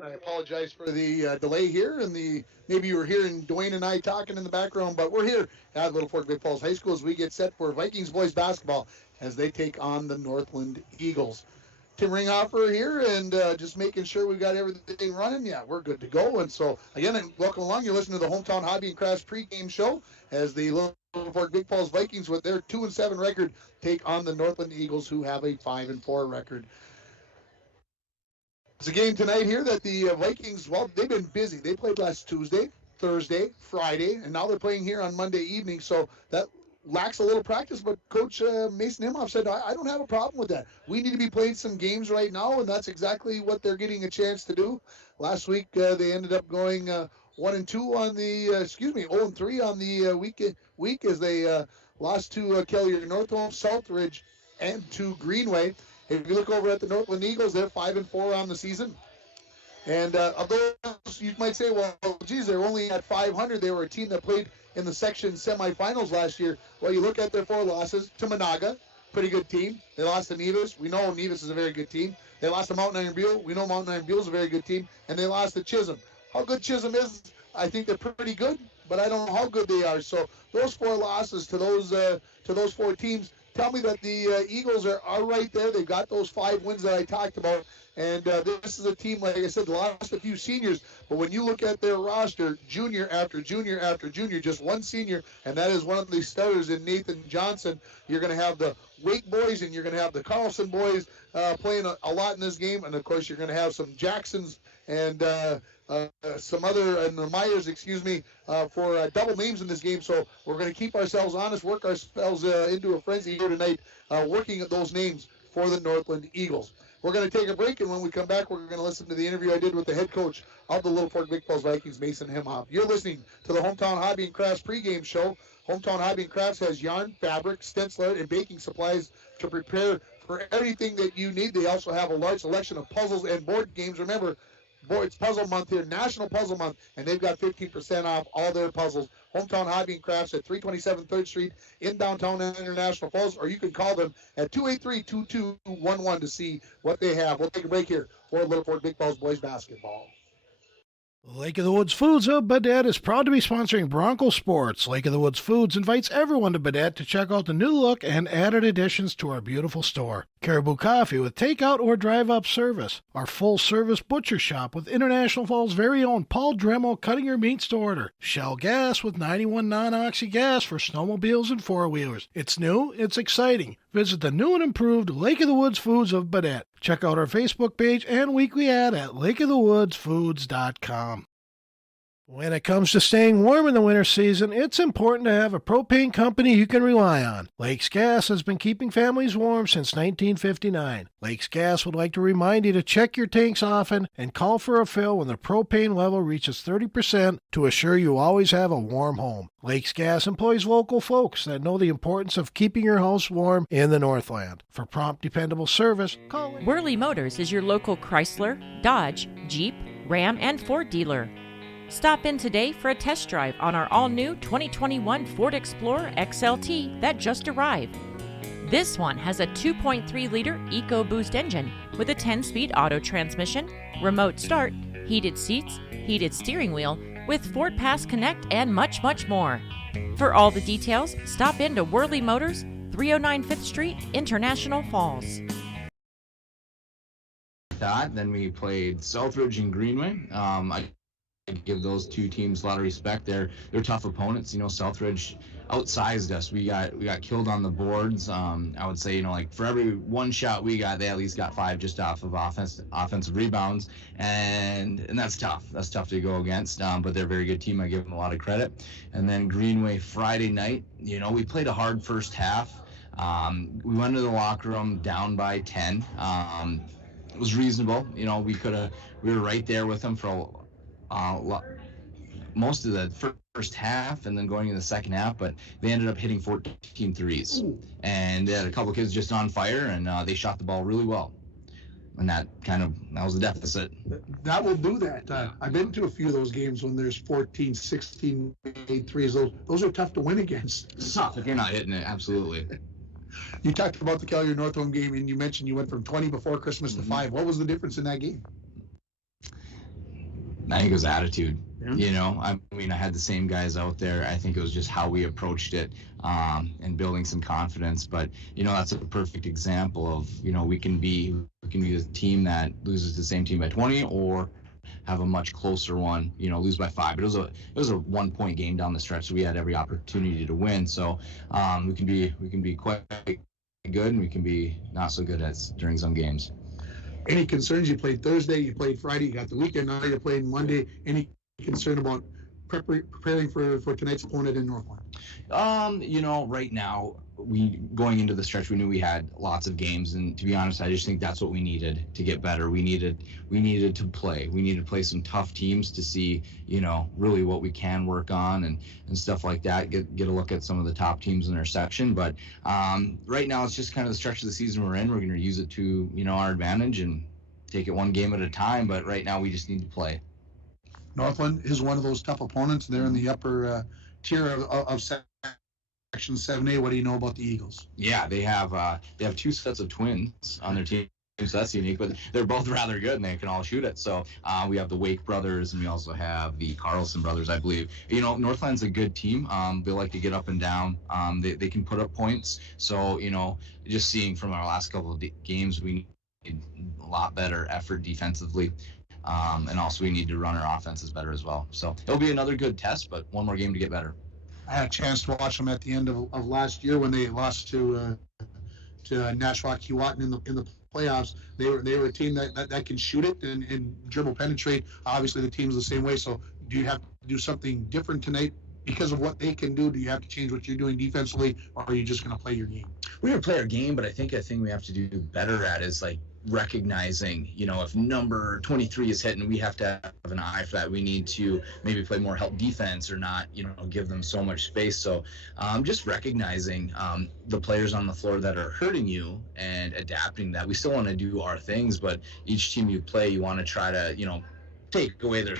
I apologize for the delay here, and maybe you were hearing Dwayne and I talking in the background, but we're here at Littlefork Big Falls High School as we get set for Vikings boys basketball as they take on the Northland Eagles. Tim Ringhofer here, and just making sure we've got everything running. Yeah, we're good to go. And so, again, welcome along. You're listening to the Hometown Hobby and Crafts pregame show as the Littlefork Big Falls Vikings, with their 2-7 record, take on the Northland Eagles, who have a 5-4 record. It's a game tonight here that the Vikings, well, they've been busy. They played last Tuesday, Thursday, Friday, and now they're playing here on Monday evening. So that lacks a little practice, but Coach Mason Himhoff said, I don't have a problem with that. We need to be playing some games right now, and that's exactly what they're getting a chance to do. Last week, they ended up going 1-2 on the, 0-3 on the week as they lost to Kelly Northland, Southridge, and to Greenway. If you look over at the Northland Eagles, they're 5-4 on the season. And although you might say, well, geez, they're only at 500. They were a team that played in the section semifinals last year. Well, you look at their 4 losses to Monaga, pretty good team. They lost to Nevis. We know Nevis is a very good team. They lost to Mountain Iron Buell. We know Mountain Iron Buell is a very good team. And they lost to Chisholm. How good Chisholm is, I think they're pretty good, but I don't know how good they are. So those 4 losses to those 4 teams tell me that the Eagles are right there. They've got those 5 wins that I talked about. And this is a team, like I said, lost a few seniors. But when you look at their roster, junior after junior after junior, just one senior, and that is one of the starters in Nathan Johnson. You're going to have the Wake boys and you're going to have the Carlson boys playing a lot in this game. And, of course, you're going to have some Jacksons and some other, and the Myers, for double names in this game. So we're going to keep ourselves honest, work ourselves into a frenzy here tonight, working at those names for the Northland Eagles. We're going to take a break, and when we come back, we're going to listen to the interview I did with the head coach of the Littlefork Big Falls Vikings, Mason Himhoff. You're listening to the Hometown Hobby and Crafts pregame show. Hometown Hobby and Crafts has yarn, fabric, stenciler, and baking supplies to prepare for everything that you need. They also have a large selection of puzzles and board games. Remember, it's Puzzle Month here, National Puzzle Month, and they've got 15% off all their puzzles. Hometown Hobby and Crafts at 327 3rd Street in downtown International Falls, or you can call them at 283-2211 to see what they have. We'll take a break here for Littlefork Big Falls boys basketball. Lake of the Woods Foods of Baudette is proud to be sponsoring Bronco Sports. Lake of the Woods Foods invites everyone to Baudette to check out the new look and added additions to our beautiful store. Caribou Coffee with takeout or drive-up service. Our full-service butcher shop with International Falls' very own Paul Dremel cutting your meats to order. Shell Gas with 91 non-oxy gas for snowmobiles and four-wheelers. It's new, it's exciting. Visit the new and improved Lake of the Woods Foods of Baudette. Check out our Facebook page and weekly ad at lakeofthewoodsfoods.com. When it comes to staying warm in the winter season, it's important to have a propane company you can rely on. Lakes Gas has been keeping families warm since 1959. Lakes Gas would like to remind you to check your tanks often and call for a fill when the propane level reaches 30% to assure you always have a warm home. Lakes Gas employs local folks that know the importance of keeping your house warm in the Northland. For prompt, dependable service, call Worley Motors is your local Chrysler, Dodge, Jeep, Ram, and Ford dealer. Stop in today for a test drive on our all-new 2021 Ford Explorer XLT that just arrived. This one has a 2.3-liter EcoBoost engine with a 10-speed auto transmission, remote start, heated seats, heated steering wheel, with Ford Pass Connect, and much, much more. For all the details, stop in to Worley Motors, 309 5th Street, International Falls. Then we played Southridge and Greenway. I give those two teams a lot of respect. They're tough opponents. Southridge outsized us. We got killed on the boards. I would say, like for every one shot we got, they at least got 5 just off of offensive rebounds, and that's tough. That's tough to go against. But they're a very good team. I give them a lot of credit. And then Greenway Friday night. We played a hard first half. We went to the locker room down by 10. It was reasonable. We were right there with them for most of the first half and then going into the second half, but they ended up hitting 14 threes. And they had a couple kids just on fire, and they shot the ball really well. And that was a deficit. That will do that. I've been to a few of those games when there's 14, 16 made threes. Those are tough to win against. It's tough if you're not hitting it, absolutely. You talked about the Calgary Northland game, and you mentioned you went from 20 before Christmas to 5. What was the difference in that game? I think it was attitude. Yeah. I had the same guys out there. I think it was just how we approached it, and building some confidence. But that's a perfect example of we can be the team that loses the same team by 20, or have a much closer one. Lose by 5. But it was a 1-point game down the stretch, so we had every opportunity to win. So we can be quite good, and we can be not so good during some games. Any concerns? You played Thursday, you played Friday, you got the weekend, now you're playing Monday. Any concern about preparing for tonight's opponent in Northland? Right now, going into the stretch, we knew we had lots of games, and to be honest, I just think that's what we needed to get better. We needed to play. We needed to play some tough teams to see, really what we can work on and stuff like that. Get a look at some of the top teams in our section. But right now, it's just kind of the stretch of the season we're in. We're going to use it to our advantage and take it one game at a time. But right now, we just need to play. Northland is one of those tough opponents. They're in the upper tier of Section 7A. What do you know about the Eagles? Yeah, they have 2 sets of twins on their team, so that's unique. But they're both rather good, and they can all shoot it. So we have the Wake brothers, and we also have the Carlson brothers, I believe. Northland's a good team. They like to get up and down. They can put up points. So just seeing from our last couple of games, we need a lot better effort defensively. And also we need to run our offenses better as well. So it'll be another good test, but one more game to get better. I had a chance to watch them at the end of last year when they lost to Nashwauk-Keewatin in the playoffs. They were a team that can shoot it and dribble penetrate. Obviously the team's the same way. So do you have to do something different tonight because of what they can do? Do you have to change what you're doing defensively, or are you just going to play your game? We're going to play our game, but I think a thing we have to do better at is recognizing, if number 23 is hitting, we have to have an eye for that. We need to maybe play more help defense, or not, give them so much space. So just recognizing the players on the floor that are hurting you and adapting that. We still want to do our things, but each team you play, you want to try to, take away their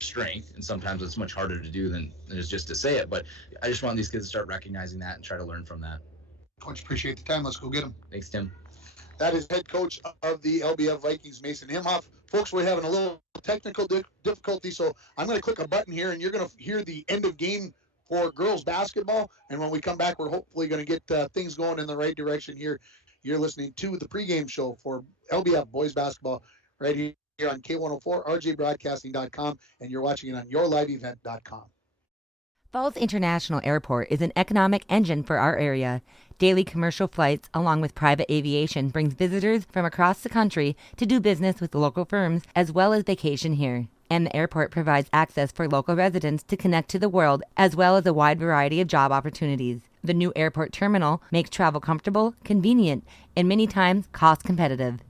strength, and sometimes it's much harder to do than it's just to say it. But I just want these kids to start recognizing that and try to learn from that. Coach, appreciate the time. Let's go get them. Thanks, Tim. That is head coach of the LBF Vikings, Mason Himhoff. Folks, we're having a little technical difficulty, so I'm going to click a button here, and you're going to hear the end of game for girls basketball. And when we come back, we're hopefully going to get things going in the right direction here. You're listening to the pregame show for LBF boys basketball right here on K104, rjbroadcasting.com, and you're watching it on yourliveevent.com. Falls International Airport is an economic engine for our area. Daily commercial flights, along with private aviation, brings visitors from across the country to do business with local firms as well as vacation here. And the airport provides access for local residents to connect to the world, as well as a wide variety of job opportunities. The new airport terminal makes travel comfortable, convenient, and many times cost competitive.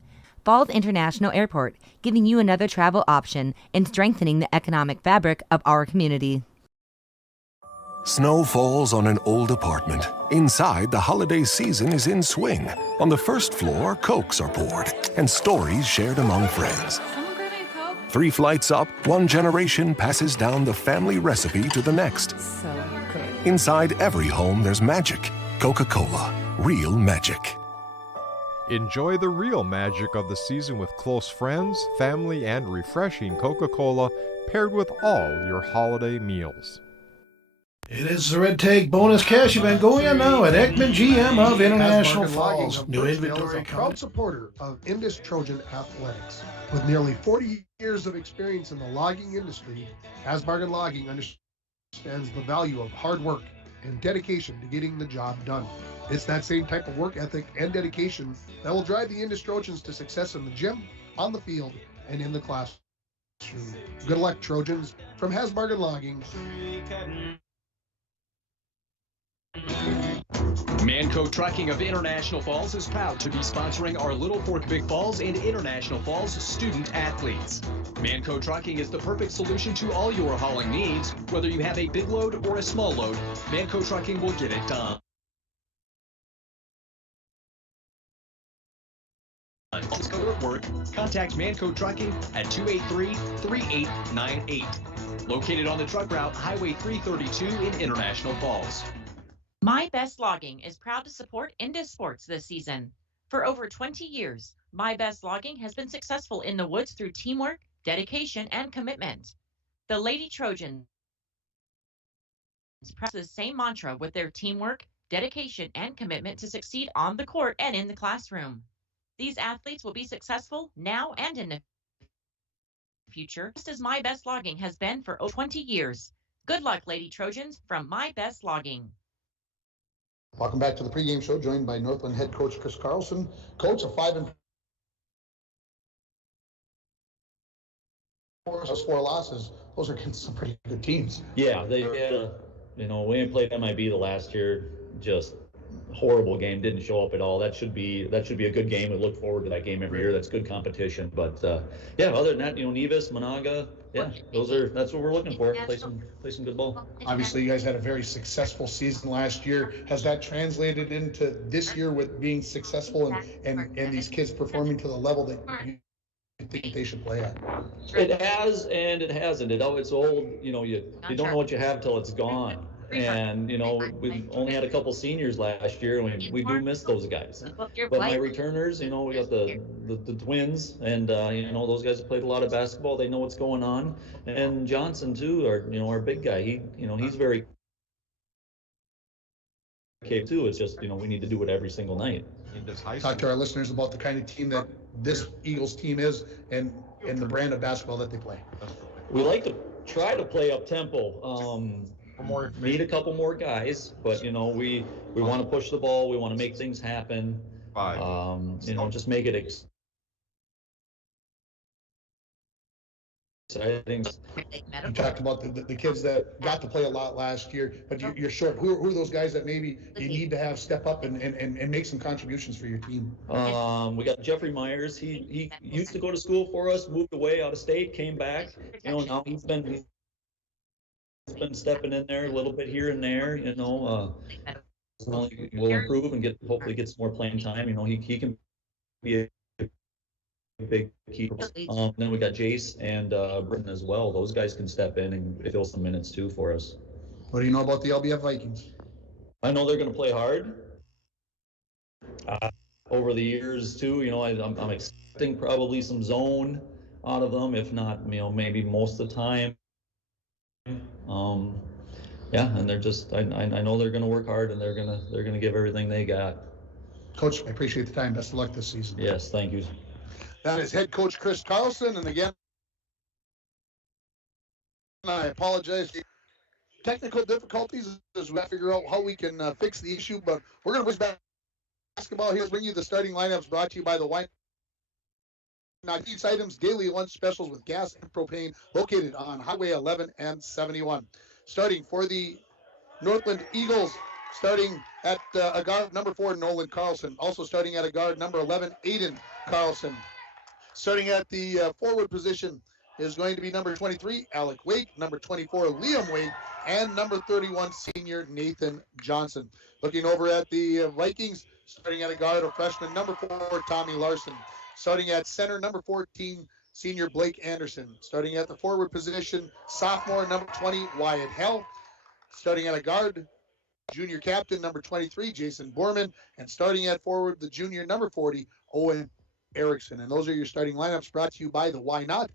Falls International Airport, giving you another travel option and strengthening the economic fabric of our community. Snow falls on an old apartment. Inside, the holiday season is in swing. On the first floor, Cokes are poured and stories shared among friends. 3 flights up, one generation passes down the family recipe to the next. So good. Inside every home, there's magic. Coca-Cola, real magic. Enjoy the real magic of the season with close friends, family, and refreshing Coca-Cola paired with all your holiday meals. It is the Red Tag bonus cash event going on now at Ekman GM of International Falls. New inventory is a proud supporter of Indus Trojan Athletics. With nearly 40 years of experience in the logging industry, Hasbargen Logging understands the value of hard work and dedication to getting the job done. It's that same type of work ethic and dedication that will drive the Indus Trojans to success in the gym, on the field, and in the classroom. Good luck, Trojans, from Hasbargen Logging. Manco Trucking of International Falls is proud to be sponsoring our Littlefork Big Falls and International Falls student athletes. Manco Trucking is the perfect solution to all your hauling needs. Whether you have a big load or a small load, Manco Trucking will get it done. To go to work, contact Manco Trucking at 283-3898. Located on the truck route Highway 332 in International Falls. My Best Logging is proud to support Indus Sports this season. For over 20 years, My Best Logging has been successful in the woods through teamwork, dedication, and commitment. The Lady Trojans practice the same mantra with their teamwork, dedication, and commitment to succeed on the court and in the classroom. These athletes will be successful now and in the future, just as My Best Logging has been for over 20 years. Good luck, Lady Trojans, from My Best Logging. Welcome back to the pregame show, joined by Northland head coach Chris Carlson. Coach, a 5-4 losses. Those are against some pretty good teams. Yeah, they had we played MIB the last year. Just horrible game. Didn't show up at all. That should be a good game. We look forward to that game every year. That's good competition. But other than that, Nevis, Monaga, that's what we're looking for. Play some good ball. Obviously, you guys had a very successful season last year. Has that translated into this year with being successful and these kids performing to the level that you think they should play at? It has and it hasn't. It's old. You don't know what you have till it's gone. And we've only had a couple seniors last year, and we do miss those guys. But my returners, we got the twins, and those guys have played a lot of basketball. They know what's going on. And Johnson too, our big guy. He's very capable too. It's just we need to do it every single night. Talk to our listeners about the kind of team that this Eagles team is, and the brand of basketball that they play. We like to try to play up tempo. Need a couple more guys, but we want to push the ball. We want to make things happen. Just make it exciting. You talked about the kids that got to play a lot last year, but you're short. Who are those guys that maybe you need to have step up and make some contributions for your team? We got Jeffrey Myers. He used to go to school for us, moved away out of state, came back. Now he's been stepping in there a little bit here and there. We'll improve and hopefully get some more playing time. He can be a big key. Then we got Jace and Britton as well. Those guys can step in and fill some minutes too for us. What do you know about the LBF Vikings? I know they're going to play hard. Over the years too, I'm expecting probably some zone out of them, if not, maybe most of the time. And they're just I know they're going to work hard, and they're going to give everything they got. Coach, I appreciate the time. Best of luck this season. Yes, thank you. That is head coach Chris Carlson, and again, I apologize for technical difficulties as we figure out how we can fix the issue, but we're going to push basketball here. Bring you the starting lineups brought to you by the Wine These items, daily lunch specials with gas and propane, located on Highway 11 and 71. Starting for the Northland Eagles, starting at a guard number 4, Nolan Carlson. Also starting at a guard number 11, Aiden Carlson. Starting at the forward position is going to be number 23, Alec Wake, number 24, Liam Wake, and number 31, senior Nathan Johnson. Looking over at the Vikings, starting at a guard, a freshman, number 4, Tommy Larson. Starting at center, number 14, senior Blake Anderson. Starting at the forward position, sophomore, number 20, Wyatt Hell. Starting at a guard, junior captain, number 23, Jason Borman. And starting at forward, the junior, number 40, Owen Erickson. And those are your starting lineups brought to you by the Why Not.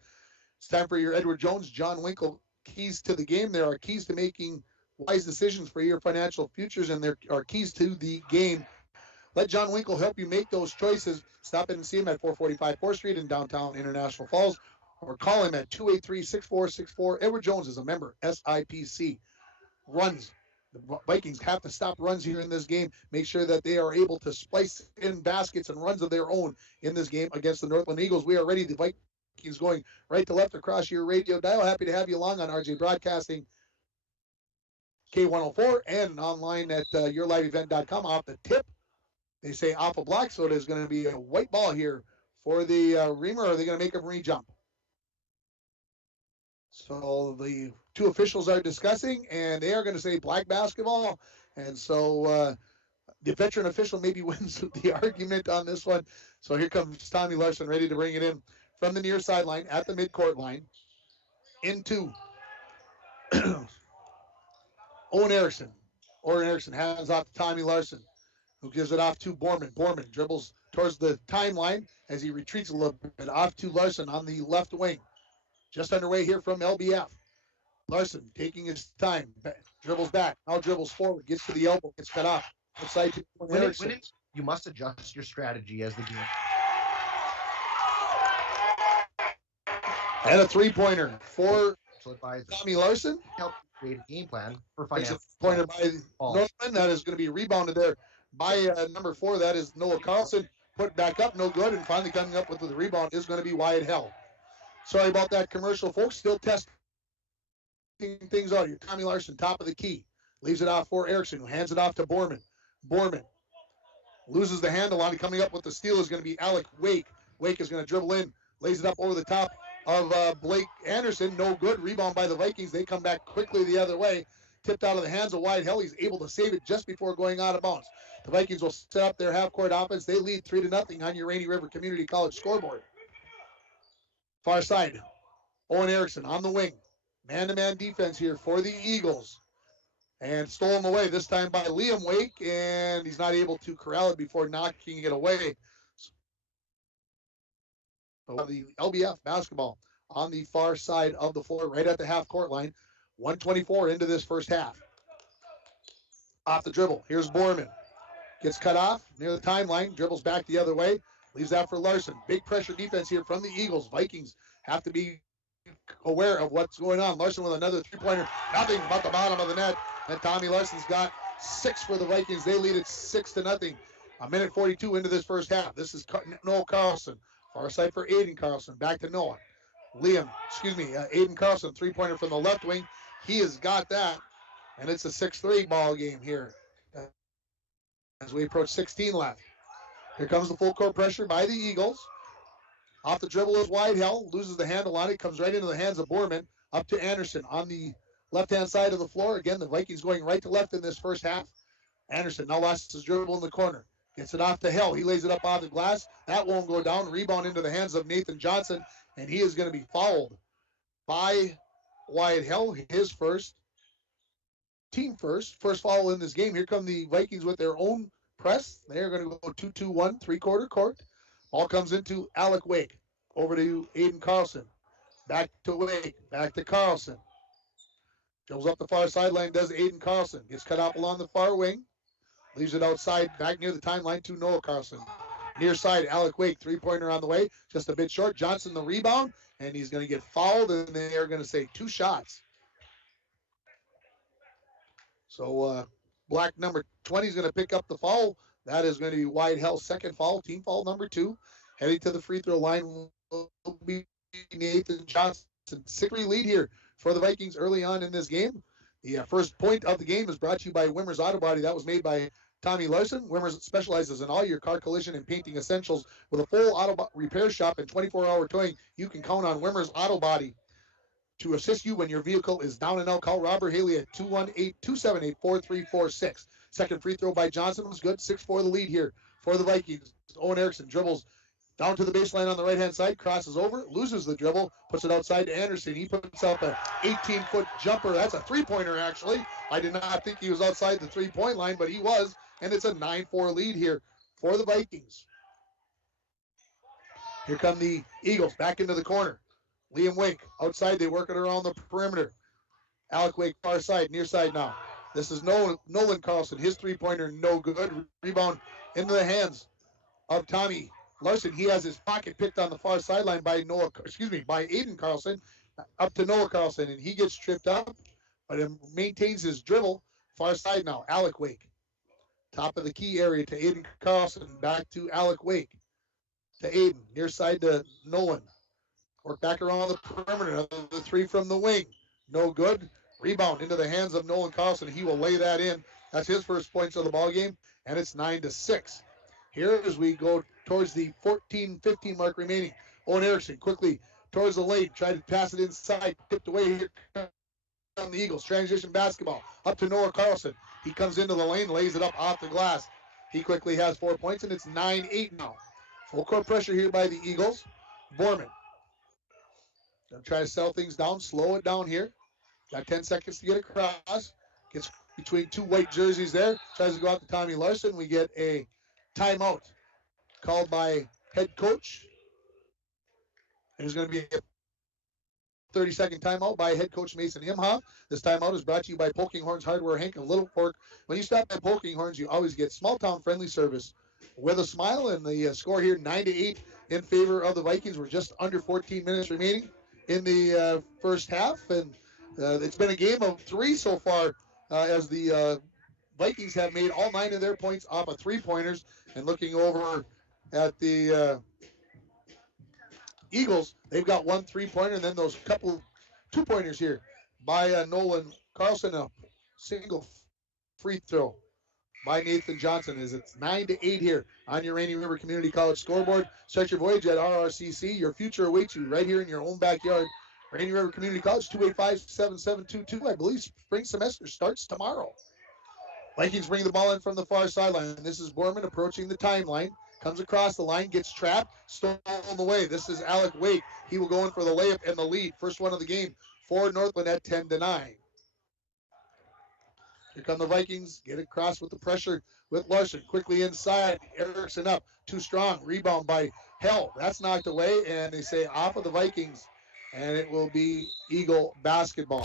It's time for your Edward Jones, John Winkle keys to the game. There are keys to making wise decisions for your financial futures, and there are keys to the game. Let John Winkle help you make those choices. Stop in and see him at 445 4th Street in downtown International Falls, or call him at 283-6464. Edward Jones is a member, SIPC. Runs. The Vikings have to stop runs here in this game. Make sure that they are able to splice in baskets and runs of their own in this game against the Northland Eagles. We are ready. The Vikings going right to left across your radio dial. Happy to have you along on RJ Broadcasting, K104, and online at yourliveevent.com. Off the tip, they say off a block, so there's going to be a white ball here for the Reamer. Or are they going to make a re-jump? So the two officials are discussing, and they are going to say black basketball. And so the veteran official maybe wins the argument on this one. So here comes Tommy Larson, ready to bring it in from the near sideline at the midcourt line into Owen Erickson. Owen Erickson hands off to Tommy Larson, who gives it off to Borman. Borman dribbles towards the timeline as he retreats a little bit, off to Larson on the left wing. Just underway here from LBF. Larson taking his time, dribbles back, now dribbles forward, gets to the elbow, gets cut off. Outside to Erickson. You must adjust your strategy as the game. And a three-pointer for Tommy Larson. Help create a game plan for financial. Pointer by Northland. That is going to be rebounded there by number 4. That is Noah Carlson. Put back up, no good. And finally coming up with the rebound is going to be Wyatt Hell. Sorry about that commercial, folks. Still testing things out here. Tommy Larson, top of the key. Leaves it off for Erickson, who hands it off to Borman. Borman loses the handle on it. Coming up with the steal is going to be Alec Wake. Wake is going to dribble in, lays it up over the top of Blake Anderson. No good. Rebound by the Vikings. They come back quickly the other way. Tipped out of the hands of Wyatt Hell. He's able to save it just before going out of bounds. The Vikings will set up their half-court offense. They lead 3-0 on your Rainy River Community College scoreboard. Far side, Owen Erickson on the wing. Man-to-man defense here for the Eagles. And stolen away, this time by Liam Wake, and he's not able to corral it before knocking it away. So the LBF basketball on the far side of the floor, right at the half-court line. 1:24 into this first half. Off the dribble, here's Borman. Gets cut off near the timeline, dribbles back the other way. Leaves that for Larson. Big pressure defense here from the Eagles. Vikings have to be aware of what's going on. Larson with another three-pointer. Nothing but the bottom of the net. And Tommy Larson's got 6 for the Vikings. They lead it 6-0. 1:42 into this first half. This is Noah Carlson. Far side for Aiden Carlson. Back to Noah. Aiden Carlson, three-pointer from the left wing. He has got that. And it's a 6-3 ball game here as we approach 16 left. Here comes the full court pressure by the Eagles. Off the dribble is Wyatt Hell. Loses the handle on it. Comes right into the hands of Borman. Up to Anderson on the left-hand side of the floor. Again, the Vikings going right to left in this first half. Anderson now lost his dribble in the corner. Gets it off to Hell. He lays it up on the glass. That won't go down. Rebound into the hands of Nathan Johnson. And he is going to be fouled by Wyatt Hell. His first. Team first. First foul in this game. Here come the Vikings with their own press. They're going to go 2-2-1, three-quarter court. Ball comes into Alec Wake. Over to Aiden Carlson. Back to Wake. Back to Carlson. Dribbles up the far sideline, does Aiden Carlson. Gets cut off along the far wing. Leaves it outside, back near the timeline to Noah Carlson. Near side, Alec Wake, three-pointer on the way. Just a bit short. Johnson the rebound, and he's going to get fouled, and they are going to say 2 shots. So black number 20 is going to pick up the foul. That is going to be Wyatt Hell's second foul, team foul number 2. Heading to the free throw line will be Nathan Johnson. 6-3 lead here for the Vikings early on in this game. The first point of the game is brought to you by Wimmer's Auto Body. That was made by Tommy Larson. Wimmer's specializes in all your car collision and painting essentials. With a full auto repair shop and 24-hour towing, you can count on Wimmer's Auto Body to assist you when your vehicle is down and out. Call Robert Haley at 218-278-4346. Second free throw by Johnson was good. 6-4 the lead here for the Vikings. Owen Erickson dribbles down to the baseline on the right-hand side, crosses over, loses the dribble, puts it outside to Anderson. He puts up an 18-foot jumper. That's a three-pointer, actually. I did not think he was outside the three-point line, but he was, and it's a 9-4 lead here for the Vikings. Here come the Eagles back into the corner. Liam Wake outside. They work it around the perimeter. Alec Wake far side, near side now. This is Nolan Carlson. His three-pointer no good. Rebound into the hands of Tommy Larson. He has his pocket picked on the far sideline by Aiden Carlson, up to Noah Carlson, and he gets tripped up, but it maintains his dribble. Far side now, Alec Wake. Top of the key area to Aiden Carlson, back to Alec Wake. To Aiden, near side to Nolan. Work back around the perimeter. The three from the wing. No good. Rebound into the hands of Nolan Carlson. He will lay that in. That's his first points of the ball game, and it's 9-6. Here as we go towards the 14-15 mark remaining. Owen Erickson quickly towards the lane. Tried to pass it inside. Tipped away here on the Eagles. Transition basketball. Up to Noah Carlson. He comes into the lane, lays it up off the glass. He quickly has 4 points, and it's 9-8 now. Full court pressure here by the Eagles. Borman. Gonna try to settle things down, slow it down here. Got 10 seconds to get across. Gets between two white jerseys there. Tries to go out to Tommy Larson. We get a timeout called by head coach. There's going to be a 30-second timeout by head coach Mason Imhoff. This timeout is brought to you by Poking Horns Hardware, Hank of Littlefork. When you stop by Poking Horns, you always get small-town friendly service with a smile. And the score here, 9-8 in favor of the Vikings. We're just under 14 minutes remaining in the first half. And it's been a game of three so far as the Vikings have made all 9 of their points off of three-pointers. And looking over at the Eagles, they've got 1 3-pointer and then those couple 2-pointers here by Nolan Carlson. A single free throw by Nathan Johnson as it's 9-8 here on your Rainy River Community College scoreboard. Start your voyage at RRCC. Your future awaits you right here in your own backyard. Rainy River Community College, 285-7722. I believe spring semester starts tomorrow. Vikings bring the ball in from the far sideline. This is Borman approaching the timeline. Comes across the line, gets trapped, stolen away. This is Alec Wake. He will go in for the layup and the lead. First one of the game for Northland at 10-9. Here come the Vikings. Get across with the pressure with Larson. Quickly inside. Erickson up. Too strong. Rebound by Hell. That's knocked away, and they say off of the Vikings. And it will be Eagle basketball.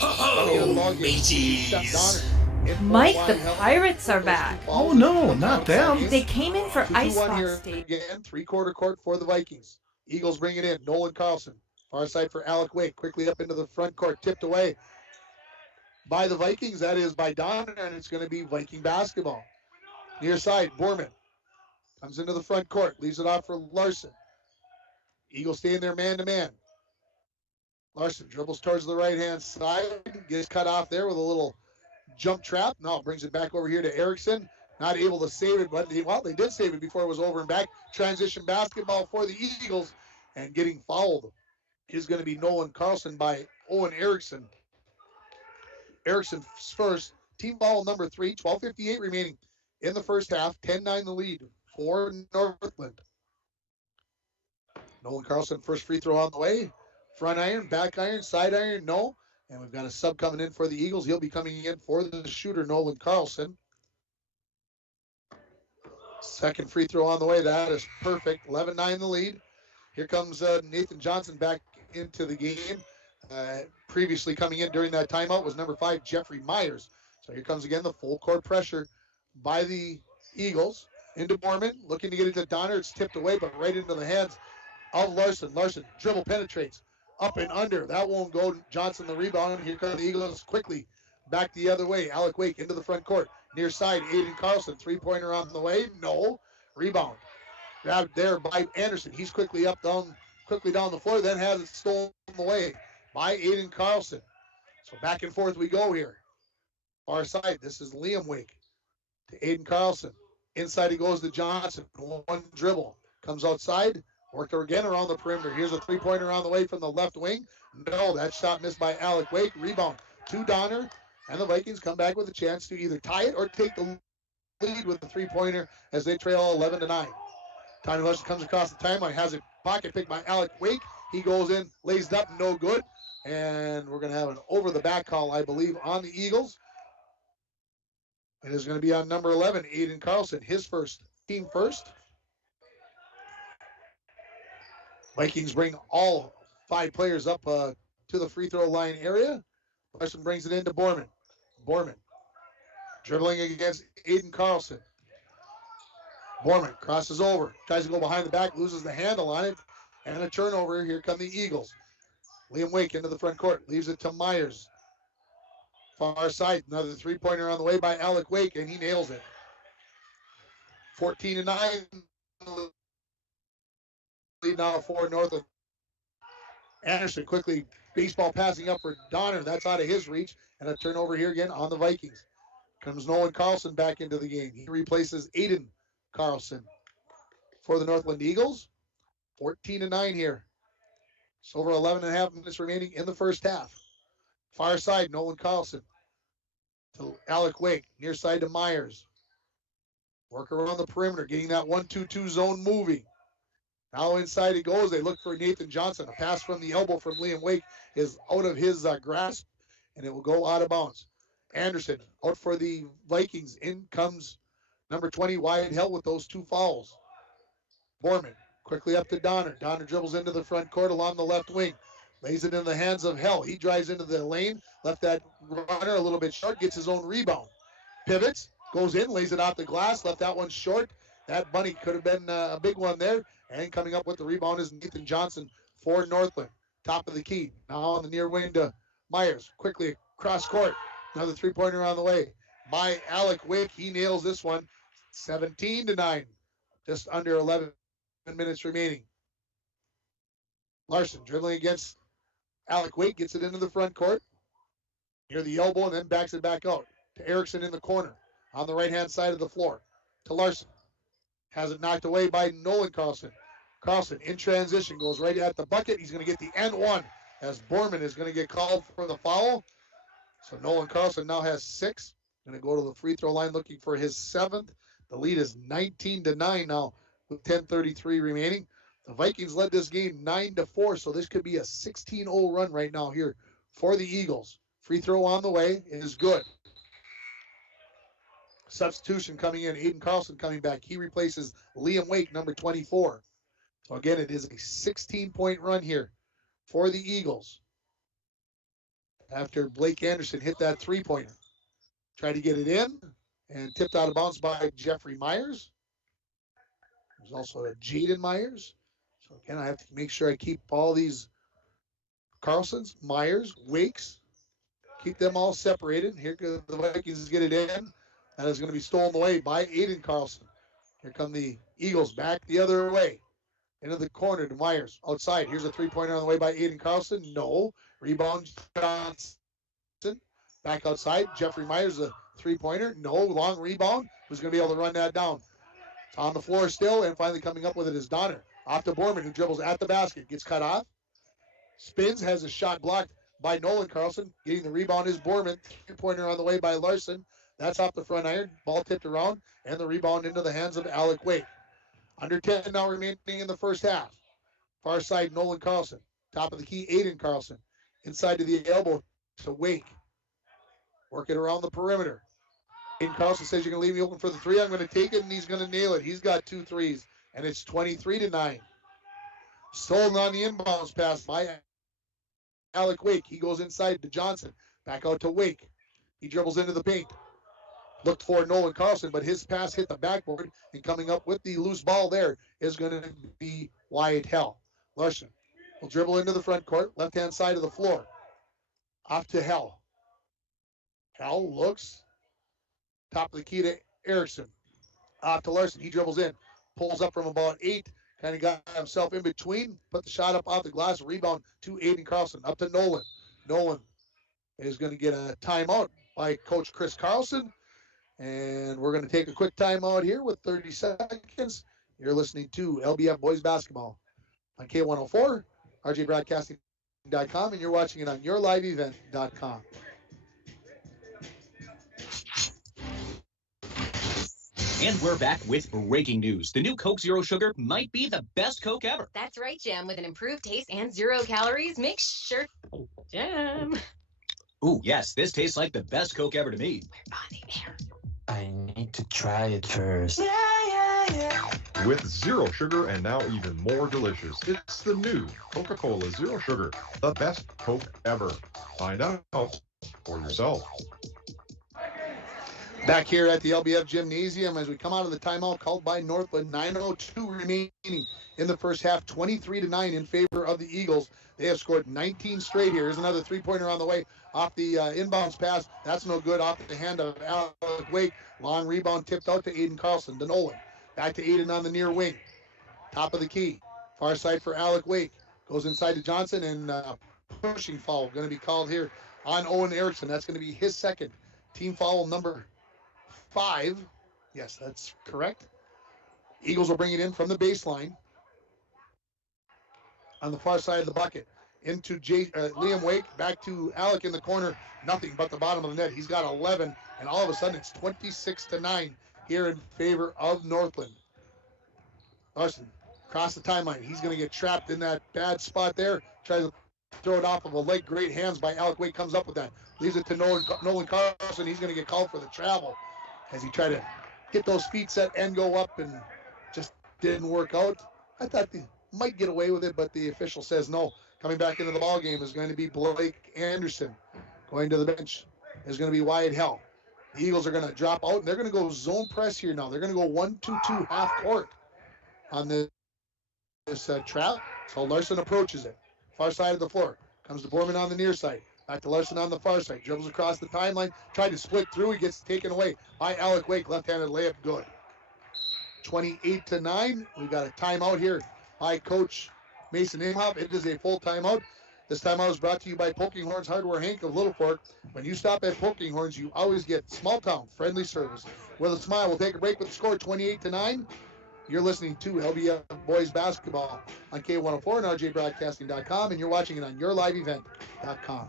Mike, the Pirates are back. Oh, no, not them. They came in for Icebox State. Again, three-quarter court for the Vikings. Eagles bring it in. Nolan Carlson. Far side for Alec Wake. Quickly up into the front court. Tipped away by the Vikings. That is by Donner, and it's going to be Viking basketball. Near side, Borman. Comes into the front court. Leaves it off for Larson. Eagles stay in there man-to-man. Larson dribbles towards the right-hand side. Gets cut off there with a little jump trap. No, brings it back over here to Erickson. Not able to save it, but they did save it before it was over and back. Transition basketball for the Eagles. And getting fouled is going to be Nolan Carlson by Owen Erickson. Erickson's first. Team foul number 3. 12:58 remaining in the first half. 10-9 the lead for Northland. Nolan Carlson, first free throw on the way. Front iron, back iron, side iron, no. And we've got a sub coming in for the Eagles. He'll be coming in for the shooter, Nolan Carlson. Second free throw on the way. That is perfect. 11-9 the lead. Here comes Nathan Johnson back into the game. Previously coming in during that timeout was number 5, Jeffrey Myers. So here comes again the full court pressure by the Eagles. Into Borman, looking to get it to Donner. It's tipped away, but right into the hands of Larson. Larson dribble penetrates. Up and under. That won't go. Johnson the rebound. Here come the Eagles quickly. Back the other way. Alec Wake into the front court. Near side, Aiden Carlson. Three-pointer on the way. No. Rebound. Grabbed there by Anderson. He's quickly down the floor, then has it stolen away by Aiden Carlson. So back and forth we go here. Far side, this is Liam Wake to Aiden Carlson. Inside he goes to Johnson. One dribble. Comes outside. Worked again around the perimeter. Here's a three-pointer on the way from the left wing. No, that shot missed by Alec Wake. Rebound to Donner. And the Vikings come back with a chance to either tie it or take the lead with the three-pointer as they trail 11-9. Tommy Larson comes across the timeline. Has a pocket pick by Alec Wake. He goes in, lays it up, no good. And we're going to have an over-the-back call, I believe, on the Eagles. It is going to be on number 11, Aiden Carlson, his team first. Vikings bring all 5 players up to the free throw line area. Larson brings it into Borman. Borman dribbling against Aiden Carlson. Borman crosses over, tries to go behind the back, loses the handle on it, and a turnover. Here come the Eagles. Liam Wake into the front court, leaves it to Myers. Far side, another three-pointer on the way by Alec Wake, and he nails it. 14-9. Lead now for Northland. Anderson quickly baseball passing up for Donner. That's out of his reach, and a turnover here again on the Vikings. Comes Nolan Carlson back into the game. He replaces Aiden Carlson for the Northland Eagles. 14-9 here. It's over 11.5 minutes remaining in the first half. Far side, Nolan Carlson to Alec Wake. Near side to Myers. Work around the perimeter, getting that 1-2-2 zone moving. Now inside it goes. They look for Nathan Johnson. A pass from the elbow from Liam Wake is out of his grasp, and it will go out of bounds. Anderson out for the Vikings. In comes number 20, Wyatt Hill, with those 2 fouls. Borman quickly up to Donner. Donner dribbles into the front court along the left wing. Lays it in the hands of Hill. He drives into the lane. Left that runner a little bit short. Gets his own rebound. Pivots. Goes in. Lays it off the glass. Left that one short. That bunny could have been a big one there. And coming up with the rebound is Nathan Johnson for Northland. Top of the key. Now on the near wing to Myers. Quickly across court. Another three-pointer on the way by Alec Wake. He nails this one. 17-9. Just under 11 minutes remaining. Larson dribbling against Alec Wake. Gets it into the front court. Near the elbow and then backs it back out. To Erickson in the corner. On the right-hand side of the floor. To Larson. Has it knocked away by Nolan Carlson. Carlson in transition goes right at the bucket. He's going to get the and one as Borman is going to get called for the foul. So Nolan Carlson now has 6. Going to go to the free throw line looking for his 7th. The lead is 19-9 now with 10:33 remaining. The Vikings led this game 9-4, so this could be a 16-0 run right now here for the Eagles. Free throw on the way is good. Substitution coming in. Aiden Carlson coming back. He replaces Liam Wake, number 24. So again, it is a 16-point run here for the Eagles. After Blake Anderson hit that three-pointer. Tried to get it in and tipped out of bounds by Jeffrey Myers. There's also a Jaden Myers. So again, I have to make sure I keep all these Carlsons, Myers, Wakes, keep them all separated. Here the Vikings get it in. That is going to be stolen away by Aiden Carlson. Here come the Eagles back the other way. Into the corner to Myers. Outside. Here's a three-pointer on the way by Aiden Carlson. No. Rebound Johnson. Back outside. Jeffrey Myers, a three-pointer. No. Long rebound. Who's going to be able to run that down? It's on the floor still, and finally coming up with it is Donner. Off to Borman, who dribbles at the basket. Gets cut off. Spins. Has a shot blocked by Nolan Carlson. Getting the rebound is Borman. Three-pointer on the way by Larson. That's off the front iron. Ball tipped around, and the rebound into the hands of Alec Wake. Under 10 now remaining in the first half. Far side, Nolan Carlson. Top of the key, Aiden Carlson. Inside to the elbow to Wake. Working around the perimeter. Aiden Carlson says, you're going to leave me open for the three. I'm going to take it, and he's going to nail it. He's got 2 threes, and it's 23-9. Stolen on the inbounds pass by Alec Wake. He goes inside to Johnson. Back out to Wake. He dribbles into the paint. Looked for Nolan Carlson, but his pass hit the backboard, and coming up with the loose ball there is going to be Wyatt Hell. Larson will dribble into the front court, left-hand side of the floor. Off to Hell. Hell looks. Top of the key to Erickson. Off to Larson. He dribbles in. pulls up from about 8, kind of got himself in between, put the shot up off the glass, rebound to Aiden Carlson, up to Nolan. Nolan is going to get a timeout by Coach Chris Carlson, and we're going to take a quick timeout here with 30 seconds. You're listening to LBF Boys Basketball on K104, rjbroadcasting.com, and you're watching it on yourliveevent.com. And we're back with breaking news. The new Coke Zero Sugar might be the best Coke ever. That's right, Jim. With an improved taste and 0 calories, make sure... Jim. Ooh, yes, this tastes like the best Coke ever to me. We're on the air. I need to try it first. With zero sugar and now even more delicious, it's the new Coca-Cola Zero Sugar, the best Coke ever. Find out for yourself. Back here at the LBF Gymnasium as we come out of the timeout called by Northland. 9:02 remaining in the first half, 23-9 in favor of the Eagles. They have scored 19 straight here. Here's another three-pointer on the way off the inbounds pass. That's no good, off the hand of Alec Wake. Long rebound tipped out to Aiden Carlson, to Nolan. Back to Aiden on the near wing. Top of the key. Far side for Alec Wake. Goes inside to Johnson, and pushing foul going to be called here on Owen Erickson. That's going to be his second. Team foul number 5. Yes, that's correct. Eagles will bring it in from the baseline. On the far side of the bucket. Into Liam Wake. Back to Alec in the corner. Nothing but the bottom of the net. He's got 11. And all of a sudden it's 26-9 here in favor of Northland. Larson across the timeline. He's going to get trapped in that bad spot there. Tries to throw it off of a leg. Great hands by Alec Wake. Comes up with that. Leaves it to Nolan Carlson. He's going to get called for the travel as he tried to get those feet set and go up, and just didn't work out. I thought they might get away with it, but the official says no. Coming back into the ball game is going to be Blake Anderson. Going to the bench is going to be Wyatt Hell. The Eagles are going to drop out, and they're going to go zone press here now. They're going to go 1-2-2 half court on this trap. So Larson approaches it. Far side of the floor. Comes to Borman on the near side. Back to Larson on the far side. Dribbles across the timeline. Tried to split through. He gets taken away by Alec Wake. Left-handed layup. Good. 28-9. We've got a timeout here by Coach Mason Imhoff. It is a full timeout. This timeout is brought to you by Poking Horns Hardware Hank of Littlefork. When you stop at Poking Horns, you always get small town friendly service. With a smile, we'll take a break with the score 28-9. You're listening to LBF Boys Basketball on K104 and rjbroadcasting.com, and you're watching it on yourliveevent.com.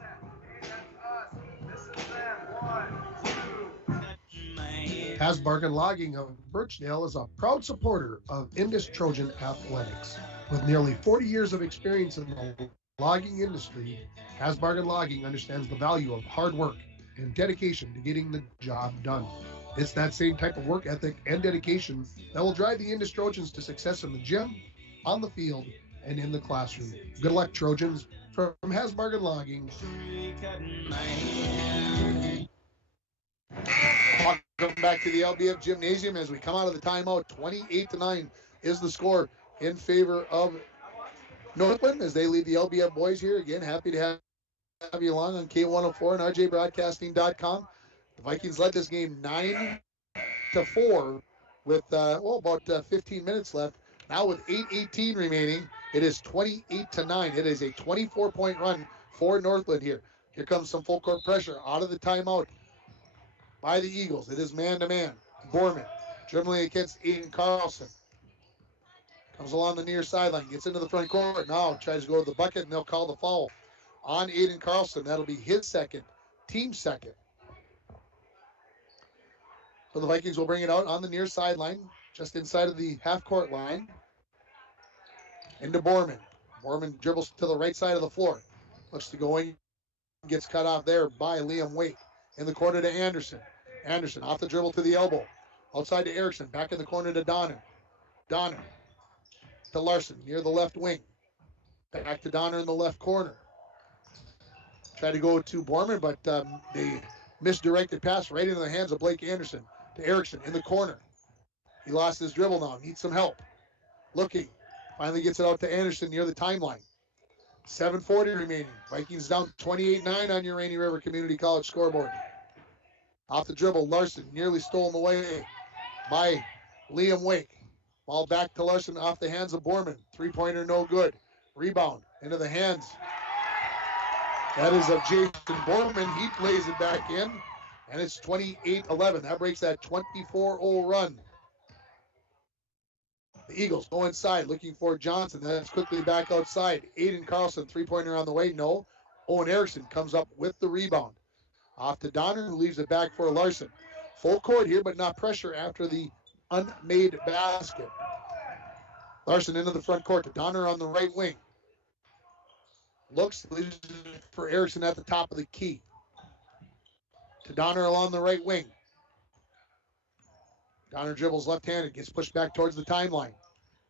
Hasbargen Logging of Birchdale is a proud supporter of Indus Trojan Athletics. With nearly 40 years of experience in the logging industry, Hasbargen Logging understands the value of hard work and dedication to getting the job done. It's that same type of work ethic and dedication that will drive the Indus Trojans to success in the gym, on the field, and in the classroom. Good luck, Trojans. From Hasbargen Logging. Welcome back to the LBF Gymnasium as we come out of the timeout. 28-9 is the score in favor of Northland as they lead the LBF boys here. Again, happy to have you along on K104 and rjbroadcasting.com. The Vikings led this game 9-4 with about 15 minutes left. Now with 8:18 remaining, it is 28-9. It is a 24-point run for Northland here. Here comes some full court pressure out of the timeout by the Eagles. It is man-to-man. Borman dribbling against Aiden Carlson. Comes along the near sideline, gets into the front court. Now tries to go to the bucket, and they'll call the foul on Aiden Carlson. That'll be his second, team second. So the Vikings will bring it out on the near sideline, just inside of the half-court line. Into Borman. Borman dribbles to the right side of the floor. Looks to go in. Gets cut off there by Liam Wake. In the corner to Anderson. Anderson off the dribble to the elbow. Outside to Erickson. Back in the corner to Donner. Donner to Larson near the left wing. Back to Donner in the left corner. Tried to go to Borman, but they misdirected pass right into the hands of Blake Anderson. To Erickson in the corner. He lost his dribble now. Needs some help. Looking. Finally gets it out to Anderson near the timeline. 7:40 remaining. Vikings down 28-9 on your Rainy River Community College scoreboard. Off the dribble, Larson nearly stolen away by Liam Wake. Ball back to Larson off the hands of Borman. Three-pointer no good. Rebound into the hands. That is of Jason Borman. He plays it back in, and it's 28-11. That breaks that 24-0 run. The Eagles go inside looking for Johnson. That's quickly back outside. Aiden Carlson, three-pointer on the way. No. Owen Erickson comes up with the rebound. Off to Donner, who leaves it back for Larson. Full court here, but not pressure after the unmade basket. Larson into the front court to Donner on the right wing. Looks for Erickson at the top of the key. To Donner along the right wing. Donner dribbles left-handed, gets pushed back towards the timeline.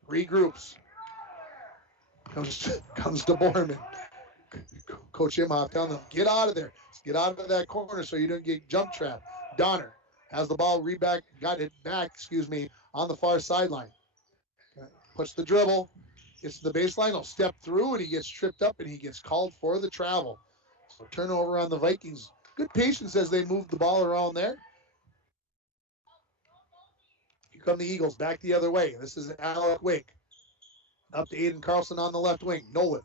Regroups. Comes to Borman. Coach Imhoff telling them, get out of there. Get out of that corner so you don't get jump trapped. Donner has the ball, got it back, on the far sideline. Puts the dribble, gets to the baseline, he'll step through, and he gets tripped up, and he gets called for the travel. So turnover on the Vikings. Good patience as they move the ball around there. Here come the Eagles back the other way. This is Alec Wake. Up to Aiden Carlson on the left wing. Nolan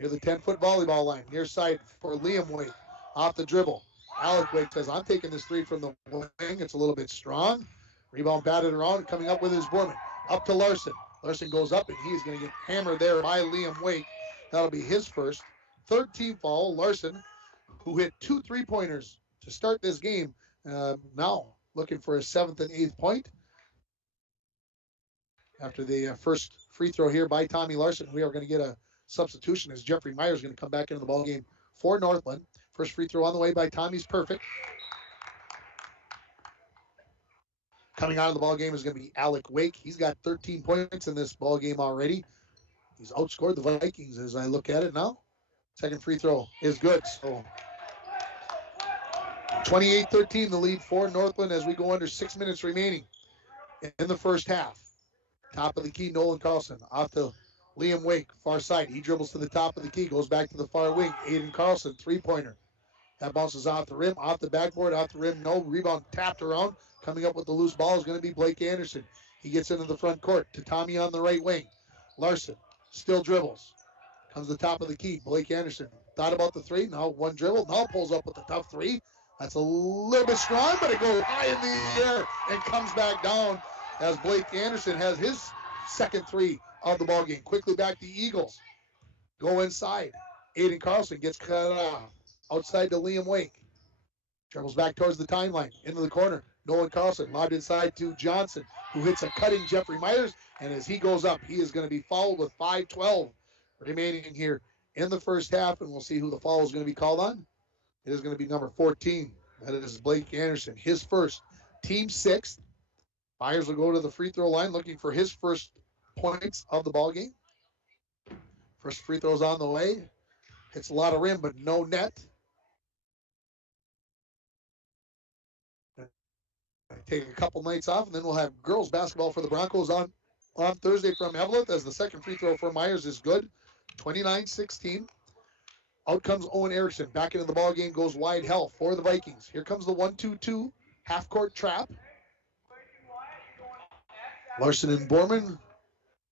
near the 10-foot volleyball line. Near side for Liam Wake. Off the dribble. Alec Wake says, I'm taking this three from the wing. It's a little bit strong. Rebound batted around. Coming up with his Borman. Up to Larson. Larson goes up, and he's going to get hammered there by Liam Wake. That'll be his first. Third team foul. Larson, who hit 2 3-pointers to start this game, now looking for a 7th and 8th point. After the first free throw here by Tommy Larson, we are going to get a substitution as Jeffrey Myers is going to come back into the ballgame for Northland. First free throw on the way by Tommy's perfect. Coming out of the ballgame is going to be Alec Wake. He's got 13 points in this ballgame already. He's outscored the Vikings as I look at it now. Second free throw is good. So 28-13 the lead for Northland as we go under 6 minutes remaining in the first half. Top of the key, Nolan Carlson. Off to Liam Wake, far side. He dribbles to the top of the key, goes back to the far wing. Aiden Carlson, three-pointer. That bounces off the rim, off the backboard, off the rim. No, rebound tapped around. Coming up with the loose ball is going to be Blake Anderson. He gets into the front court to Tommy on the right wing. Larson still dribbles. Comes to the top of the key. Blake Anderson thought about the three. Now one dribble. Now pulls up with the tough three. That's a little bit strong, but it goes high in the air and comes back down as Blake Anderson has his second three of the ballgame. Quickly back to Eagles. Go inside. Aiden Carlson gets cut off. Outside to Liam Wake. Dribbles back towards the timeline. Into the corner. Nolan Carlson lobbed inside to Johnson, who hits a cutting Jeffrey Myers. And as he goes up, he is going to be fouled with 5:12 remaining here in the first half. And we'll see who the foul is going to be called on. It is going to be number 14. That is Blake Anderson. His first. Team sixth. Myers will go to the free throw line looking for his first points of the ballgame. First free throw's on the way. Hits a lot of rim, but no net. Take a couple nights off, and then we'll have girls basketball for the Broncos on Thursday from Evelyn as the second free throw for Myers is good. 29-16. Out comes Owen Erickson. Back into the ballgame, goes wide hell for the Vikings. Here comes the 1-2-2 half-court trap. Larson and Borman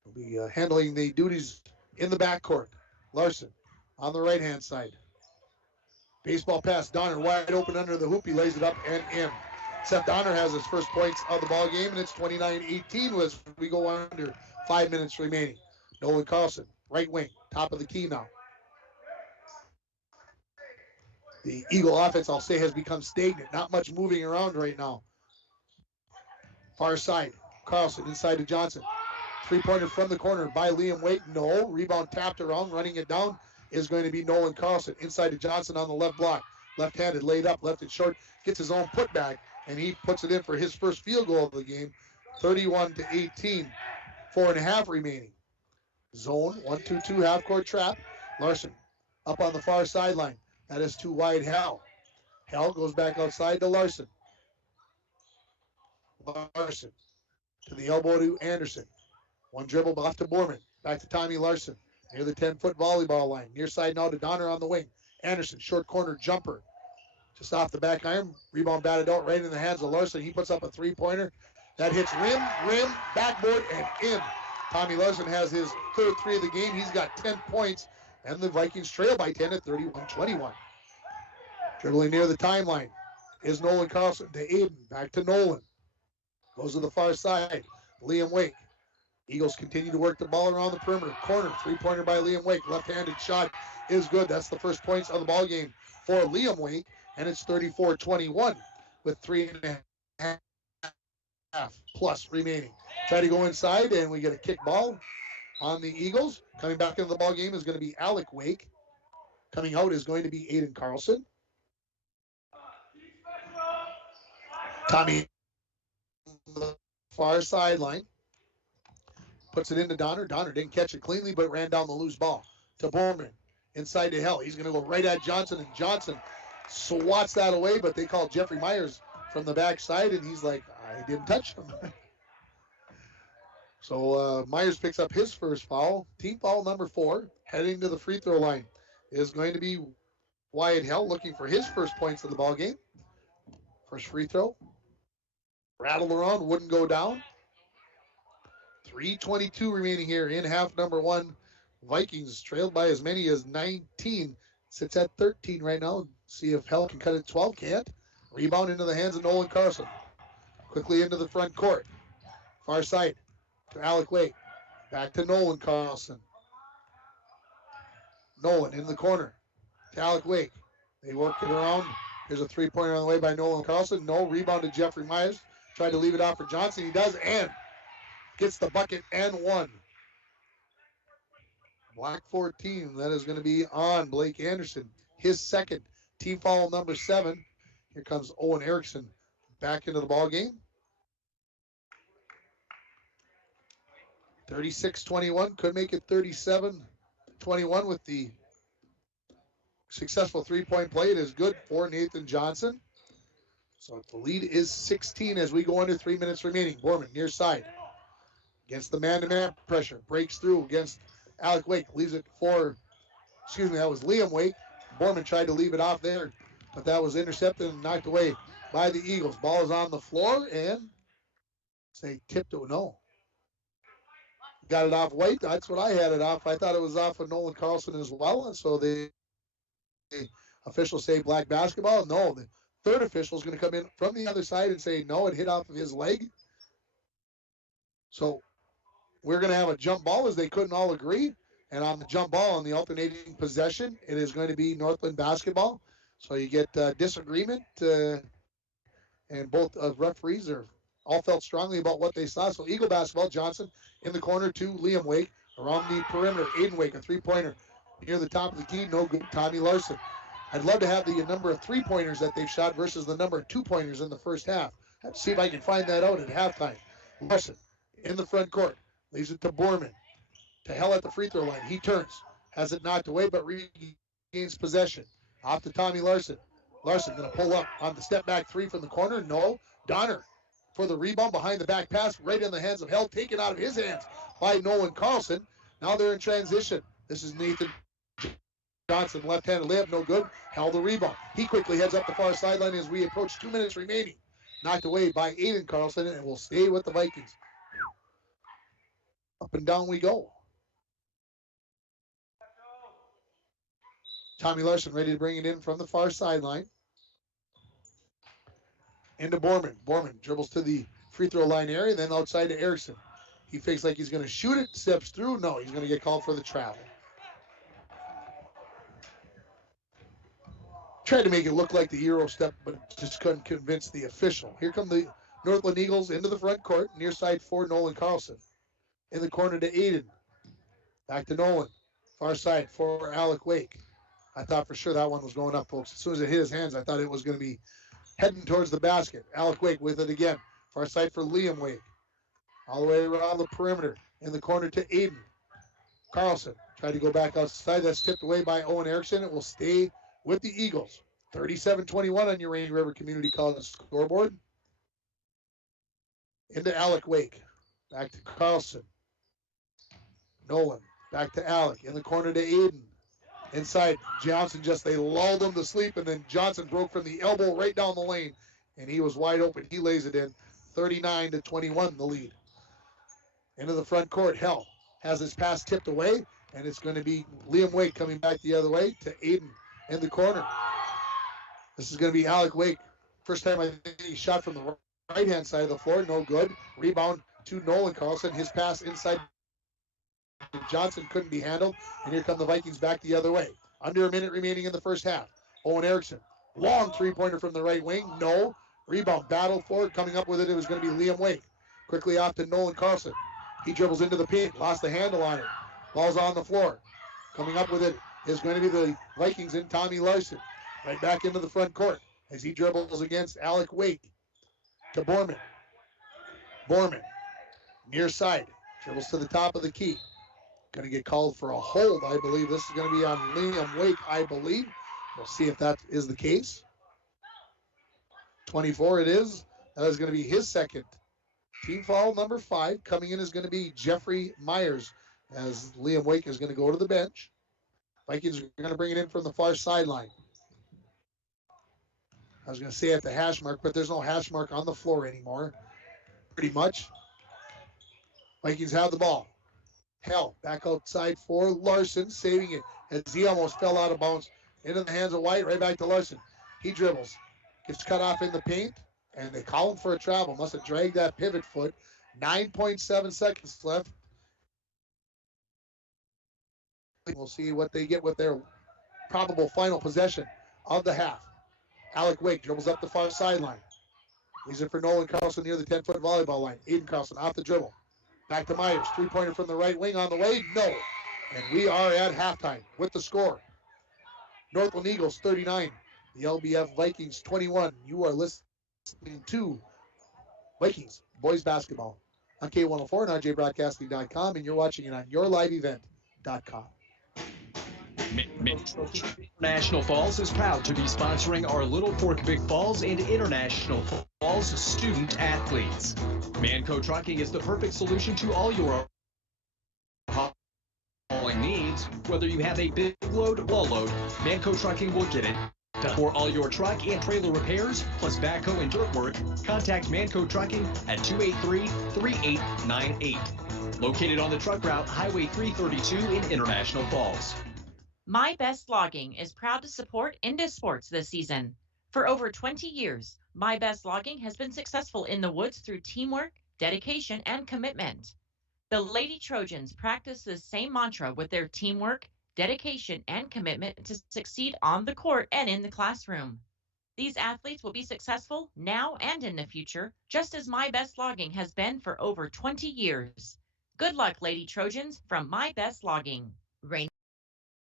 will be handling the duties in the backcourt. Larson on the right-hand side. Baseball pass. Donner wide open under the hoop. He lays it up and in. Seth Donner has his first points of the ball game, and it's 29-18 as we go under 5 minutes remaining. Nolan Carlson, right wing, top of the key now. The Eagle offense, I'll say, has become stagnant. Not much moving around right now. Far side, Carlson inside to Johnson. Three-pointer from the corner by Liam Wake. No. Rebound tapped around. Running it down is going to be Nolan Carlson. Inside to Johnson on the left block. Left-handed, laid up, left it short. Gets his own putback, and he puts it in for his first field goal of the game. 31-18. 4.5 remaining. Zone, 1-2-2 half-court trap. Larson up on the far sideline. That is too wide. Hell goes back outside to Larson. Larson to the elbow to Anderson. One dribble off to Borman. Back to Tommy Larson. Near the 10-foot volleyball line. Near side now to Donner on the wing. Anderson, short corner jumper. Just off the back iron. Rebound batted out right in the hands of Larson. He puts up a three-pointer. That hits rim, backboard, and in. Tommy Larson has his third three of the game. He's got 10 points, and the Vikings trail by 10 at 31-21. Dribbling near the timeline is Nolan Carlson to Aiden. Back to Nolan. Goes to the far side. Liam Wake. Eagles continue to work the ball around the perimeter. Corner, three-pointer by Liam Wake. Left-handed shot is good. That's the first points of the ball game for Liam Wake, and it's 34-21 with 3.5 plus remaining. Try to go inside, and we get a kick ball on the Eagles. Coming back into the ball game is going to be Alec Wake. Coming out is going to be Aiden Carlson. Tommy, the far sideline, puts it into Donner. Donner didn't catch it cleanly, but ran down the loose ball to Borman. Inside to Hell. He's going to go right at Johnson, and Johnson swats that away, but they call Jeffrey Myers from the backside, and he's like, I didn't touch him. So Myers picks up his first foul. Team foul number 4, heading to the free throw line, is going to be Wyatt Hell, looking for his first points of the ball game. First free throw. Rattled around, wouldn't go down. 3:22 remaining here in half number 1. Vikings trailed by as many as 19. Sits at 13 right now. See if Hell can cut it 12. Can't. Rebound into the hands of Nolan Carlson. Quickly into the front court. Far side to Alec Wake. Back to Nolan Carlson. Nolan in the corner to Alec Wake. They work it around. Here's a three-pointer on the way by Nolan Carlson. No. Rebound to Jeffrey Myers. Tried to leave it off for Johnson. He does, and gets the bucket and one. Black 14. That is going to be on Blake Anderson. His second. Team foul number 7. Here comes Owen Erickson back into the ball game. 36-21. Could make it 37-21 with the successful three-point play. It is good for Nathan Johnson. So the lead is 16 as we go under 3 minutes remaining. Borman near side. Against the man-to-man pressure. Breaks through against Alec Wake. Leaves it for, that was Liam Wake. Borman tried to leave it off there, but that was intercepted and knocked away by the Eagles. Ball is on the floor, and say tipped it. No. Got it off White. That's what I had it off. I thought it was off of Nolan Carlson as well, and so the officials say black basketball. No, the third official is going to come in from the other side and say, no, it hit off of his leg. So we're going to have a jump ball as they couldn't all agree. And on the jump ball, on the alternating possession, it is going to be Northland basketball. So you get disagreement, and both referees are all felt strongly about what they saw. So Eagle basketball, Johnson in the corner to Liam Wake. Around the perimeter, Aiden Wake, a three-pointer near the top of the key. No good, Tommy Larson. I'd love to have the number of three-pointers that they've shot versus the number of two-pointers in the first half. Let's see if I can find that out at halftime. Larson in the front court. Leaves it to Borman. To Hell at the free throw line. He turns. Has it knocked away, but regains possession. Off to Tommy Larson. Larson going to pull up on the step-back three from the corner. No. Donner for the rebound behind the back pass. Right in the hands of Hell. Taken out of his hands by Nolan Carlson. Now they're in transition. This is Nathan Johnson, left-handed layup, no good. Hell the rebound. He quickly heads up the far sideline as we approach 2 minutes remaining. Knocked away by Aiden Carlson, and will stay with the Vikings. Up and down we go. Tommy Larson ready to bring it in from the far sideline. Into Borman. Borman dribbles to the free throw line area, then outside to Erickson. He fakes like he's going to shoot it, steps through. No, he's going to get called for the travel. Tried to make it look like the Euro step, but just couldn't convince the official. Here come the Northland Eagles into the front court, near side for Nolan Carlson. In the corner to Aiden. Back to Nolan. Far side for Alec Wake. I thought for sure that one was going up, folks. As soon as it hit his hands, I thought it was going to be heading towards the basket. Alec Wake with it again. Far side for Liam Wake. All the way around the perimeter. In the corner to Aiden. Carlson tried to go back outside. That's tipped away by Owen Erickson. It will stay with the Eagles. 37-21 on your Rainy River Community College scoreboard. Into Alec Wake. Back to Carlson. Nolan. Back to Alec. In the corner to Aiden. Inside. Johnson they lulled him to sleep, and then Johnson broke from the elbow right down the lane, and he was wide open. He lays it in. 39-21 the lead. Into the front court, Hell has his pass tipped away, and it's going to be Liam Wake coming back the other way to Aiden in the corner. This is going to be Alec Wake. First time I think he shot from the right-hand side of the floor, no good. Rebound to Nolan Carlson. His pass inside Johnson couldn't be handled, and here come the Vikings back the other way. Under a minute remaining in the first half. Owen Erickson, long three-pointer from the right wing, no. Rebound, battle for it, coming up with it. It was going to be Liam Wake. Quickly off to Nolan Carlson. He dribbles into the paint, lost the handle on it. Ball's on the floor. Coming up with it is going to be the Vikings and Tommy Larson. Right back into the front court as he dribbles against Alec Wake to Borman. Borman, near side, dribbles to the top of the key. Going to get called for a hold, I believe. This is going to be on Liam Wake, I believe. We'll see if that is the case. 24 it is. That is going to be his second. Team foul number 5. Coming in is going to be Jeffrey Myers as Liam Wake is going to go to the bench. Vikings are going to bring it in from the far sideline. I was going to say at the hash mark, but there's no hash mark on the floor anymore. Pretty much. Vikings have the ball. Hell, back outside for Larson, saving it as he almost fell out of bounds. Into the hands of White, right back to Larson. He dribbles. Gets cut off in the paint, and they call him for a travel. Must have dragged that pivot foot. 9.7 seconds left. We'll see what they get with their probable final possession of the half. Alec Wake dribbles up the far sideline. Leaves it for Nolan Carlson near the 10-foot volleyball line. Aiden Carlson off the dribble. Back to Myers. Three-pointer from the right wing on the way. No. And we are at halftime with the score. Northland Eagles 39. The LBF Vikings 21. You are listening to Vikings Boys Basketball on K104 and RJBroadcasting.com, and you're watching it on YourLiveEvent.com. International Falls is proud to be sponsoring our Little Fork Big Falls and International Falls student athletes. Manco Trucking is the perfect solution to all your hauling needs. Whether you have a big load or low load, Manco Trucking will get it. For all your truck and trailer repairs, plus backhoe and dirt work, contact Manco Trucking at 283-3898. Located on the truck route Highway 332 in International Falls. My Best Logging is proud to support Indus Sports this season. For over 20 years, My Best Logging has been successful in the woods through teamwork, dedication, and commitment. The Lady Trojans practice the same mantra with their teamwork, dedication, and commitment to succeed on the court and in the classroom. These athletes will be successful now and in the future, just as My Best Logging has been for over 20 years. Good luck, Lady Trojans, from My Best Logging.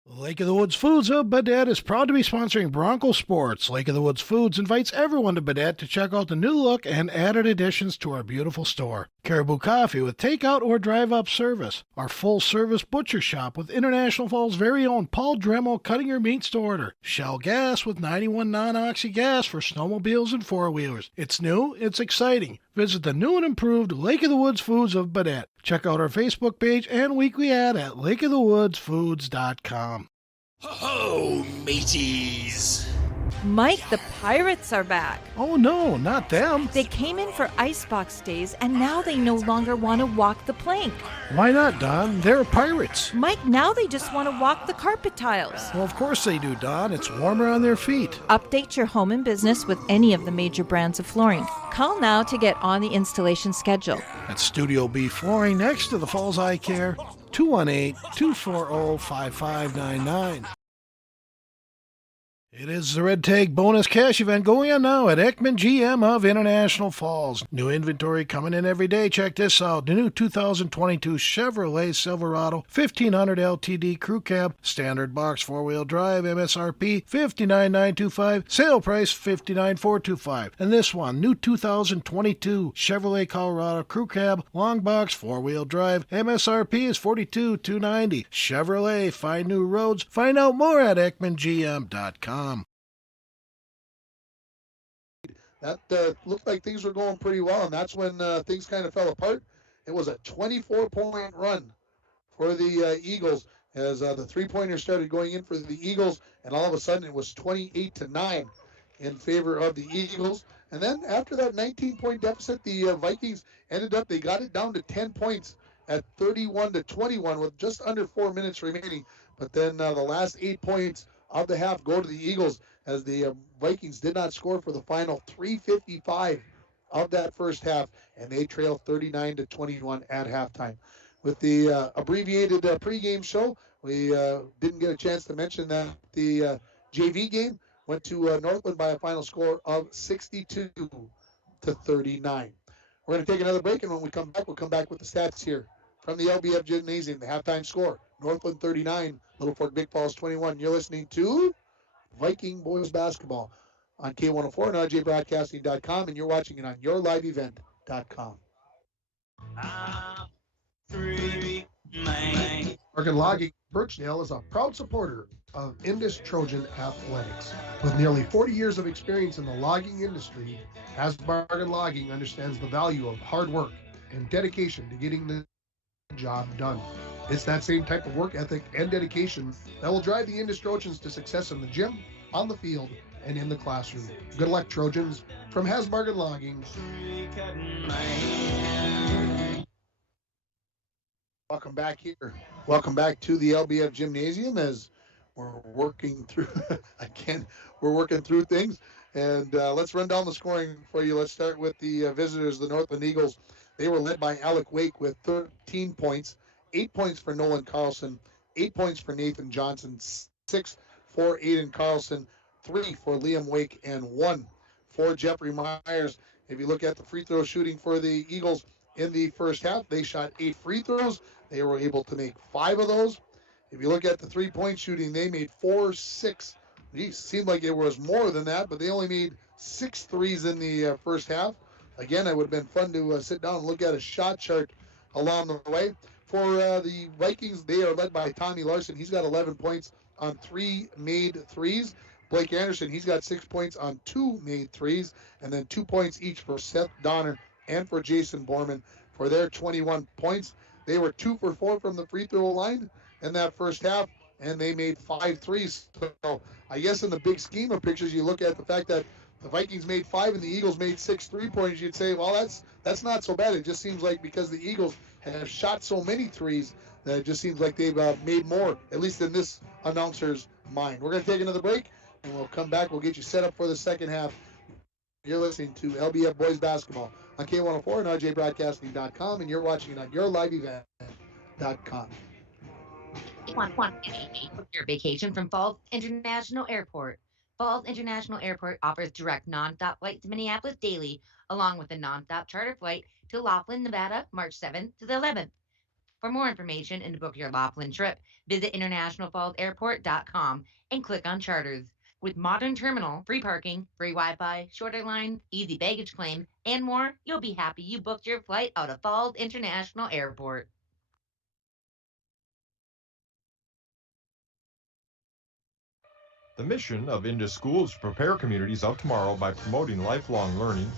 Lake of the Woods Foods of Baudette is proud to be sponsoring Bronco Sports. Lake of the Woods Foods invites everyone to Baudette to check out the new look and added additions to our beautiful store. Caribou Coffee with takeout or drive-up service. Our full-service butcher shop with International Falls' very own Paul Dremel cutting your meats to order. Shell Gas with 91 non-oxy gas for snowmobiles and four-wheelers. It's new, it's exciting. Visit the new and improved Lake of the Woods Foods of Baudette. Check out our Facebook page and weekly ad at lakeofthewoodsfoods.com. Ho-ho, mateys! Mike, the pirates are back. Oh no, not them. They came in for icebox days, and now they no longer want to walk the plank. Why not, Don? They're pirates. Mike, now they just want to walk the carpet tiles. Well, of course they do, Don. It's warmer on their feet. Update your home and business with any of the major brands of flooring. Call now to get on the installation schedule. At Studio B Flooring next to the Falls Eye Care, 218-240-5599. It is the Red Tag Bonus Cash event going on now at Ekman GM of International Falls. New inventory coming in every day. Check this out. The new 2022 Chevrolet Silverado 1500 LTD Crew Cab, standard box 4-wheel drive, MSRP $59,925, sale price $59,425. And this one, new 2022 Chevrolet Colorado Crew Cab, long box 4-wheel drive, MSRP is $42,290. Chevrolet, find new roads. Find out more at EkmanGM.com. That looked like things were going pretty well, and that's when things kind of fell apart. It was a 24-point run for the Eagles as the three-pointers started going in for the Eagles, and all of a sudden it was 28-9 in favor of the Eagles And then after that 19-point deficit, the Vikings they got it down to 10 points at 31-21 with just under 4 minutes remaining. But then the last 8 points of the half go to the Eagles as the Vikings did not score for the final 3:55 of that first half, and they trail 39-21 at halftime. With the abbreviated pregame show, we didn't get a chance to mention that the JV game went to Northland by a final score of 62-39. We're going to take another break, and when we come back, we'll come back with the stats here from the LBF Gymnasium. The halftime score, Northland 39, Littlefork Big Falls 21. You're listening to Viking Boys Basketball on K104 and RJBroadcasting.com, and you're watching it on YourLiveEvent.com. Bargain Logging Birchdale is a proud supporter of Indus Trojan Athletics. With nearly 40 years of experience in the logging industry, Bargain Logging understands the value of hard work and dedication to getting the job done. It's that same type of work ethic and dedication that will drive the Indus Trojans to success in the gym, on the field, and in the classroom. Good luck, Trojans. From Bargain Logging. Welcome back here. Welcome back to the LBF Gymnasium as we're working through we're working through things. And let's run down the scoring for you. Let's start with the visitors, the Northland Eagles. They were led by Alec Wake with 13 points, 8 points for Nolan Carlson, 8 points for Nathan Johnson, 6 for Aiden Carlson, 3 for Liam Wake, and 1 for Jeffrey Myers. If you look at the free throw shooting for the Eagles in the first half, they shot 8 free throws. They were able to make 5 of those. If you look at the three-point shooting, they made 6. It seemed like it was more than that, but they only made 6 threes in the first half. Again, it would have been fun to sit down and look at a shot chart along the way. For the Vikings, they are led by Tommy Larson. He's got 11 points on 3 made threes. Blake Anderson, he's got 6 points on 2 made threes, and then 2 points each for Seth Donner and for Jason Borman for their 21 points. They were 2 for 4 from the free throw line in that first half, and they made 5 threes. So I guess in the big scheme of pictures, you look at the fact that the Vikings made 5 and the Eagles made 6 3-pointers, you'd say, well, that's not so bad. It just seems like because the Eagles have shot so many threes that it just seems like they've made more, at least in this announcer's mind. We're going to take another break, and we'll come back. We'll get you set up for the second half. You're listening to LBF Boys Basketball on K104 and RJBroadcasting.com, and you're watching it on YourLiveEvent.com. Your vacation from Falls International Airport. Falls International Airport offers direct nonstop flights to Minneapolis daily, along with a nonstop charter flight to Laughlin, Nevada, March 7th to the 11th. For more information and to book your Laughlin trip, visit internationalfallsairport.com and click on charters. With modern terminal, free parking, free Wi-Fi, shorter line, easy baggage claim, and more, you'll be happy you booked your flight out of Falls International Airport. The mission of Indus School is to prepare communities of tomorrow by promoting lifelong learning,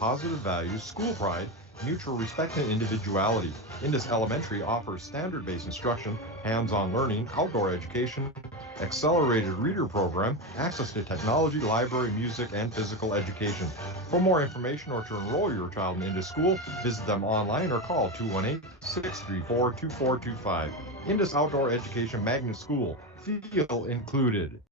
positive values, school pride, mutual respect, and individuality. Indus Elementary offers standard-based instruction, hands-on learning, outdoor education, accelerated reader program, access to technology, library, music, and physical education. For more information or to enroll your child in Indus School, visit them online or call 218-634-2425. Indus Outdoor Education Magnet School. Feel included.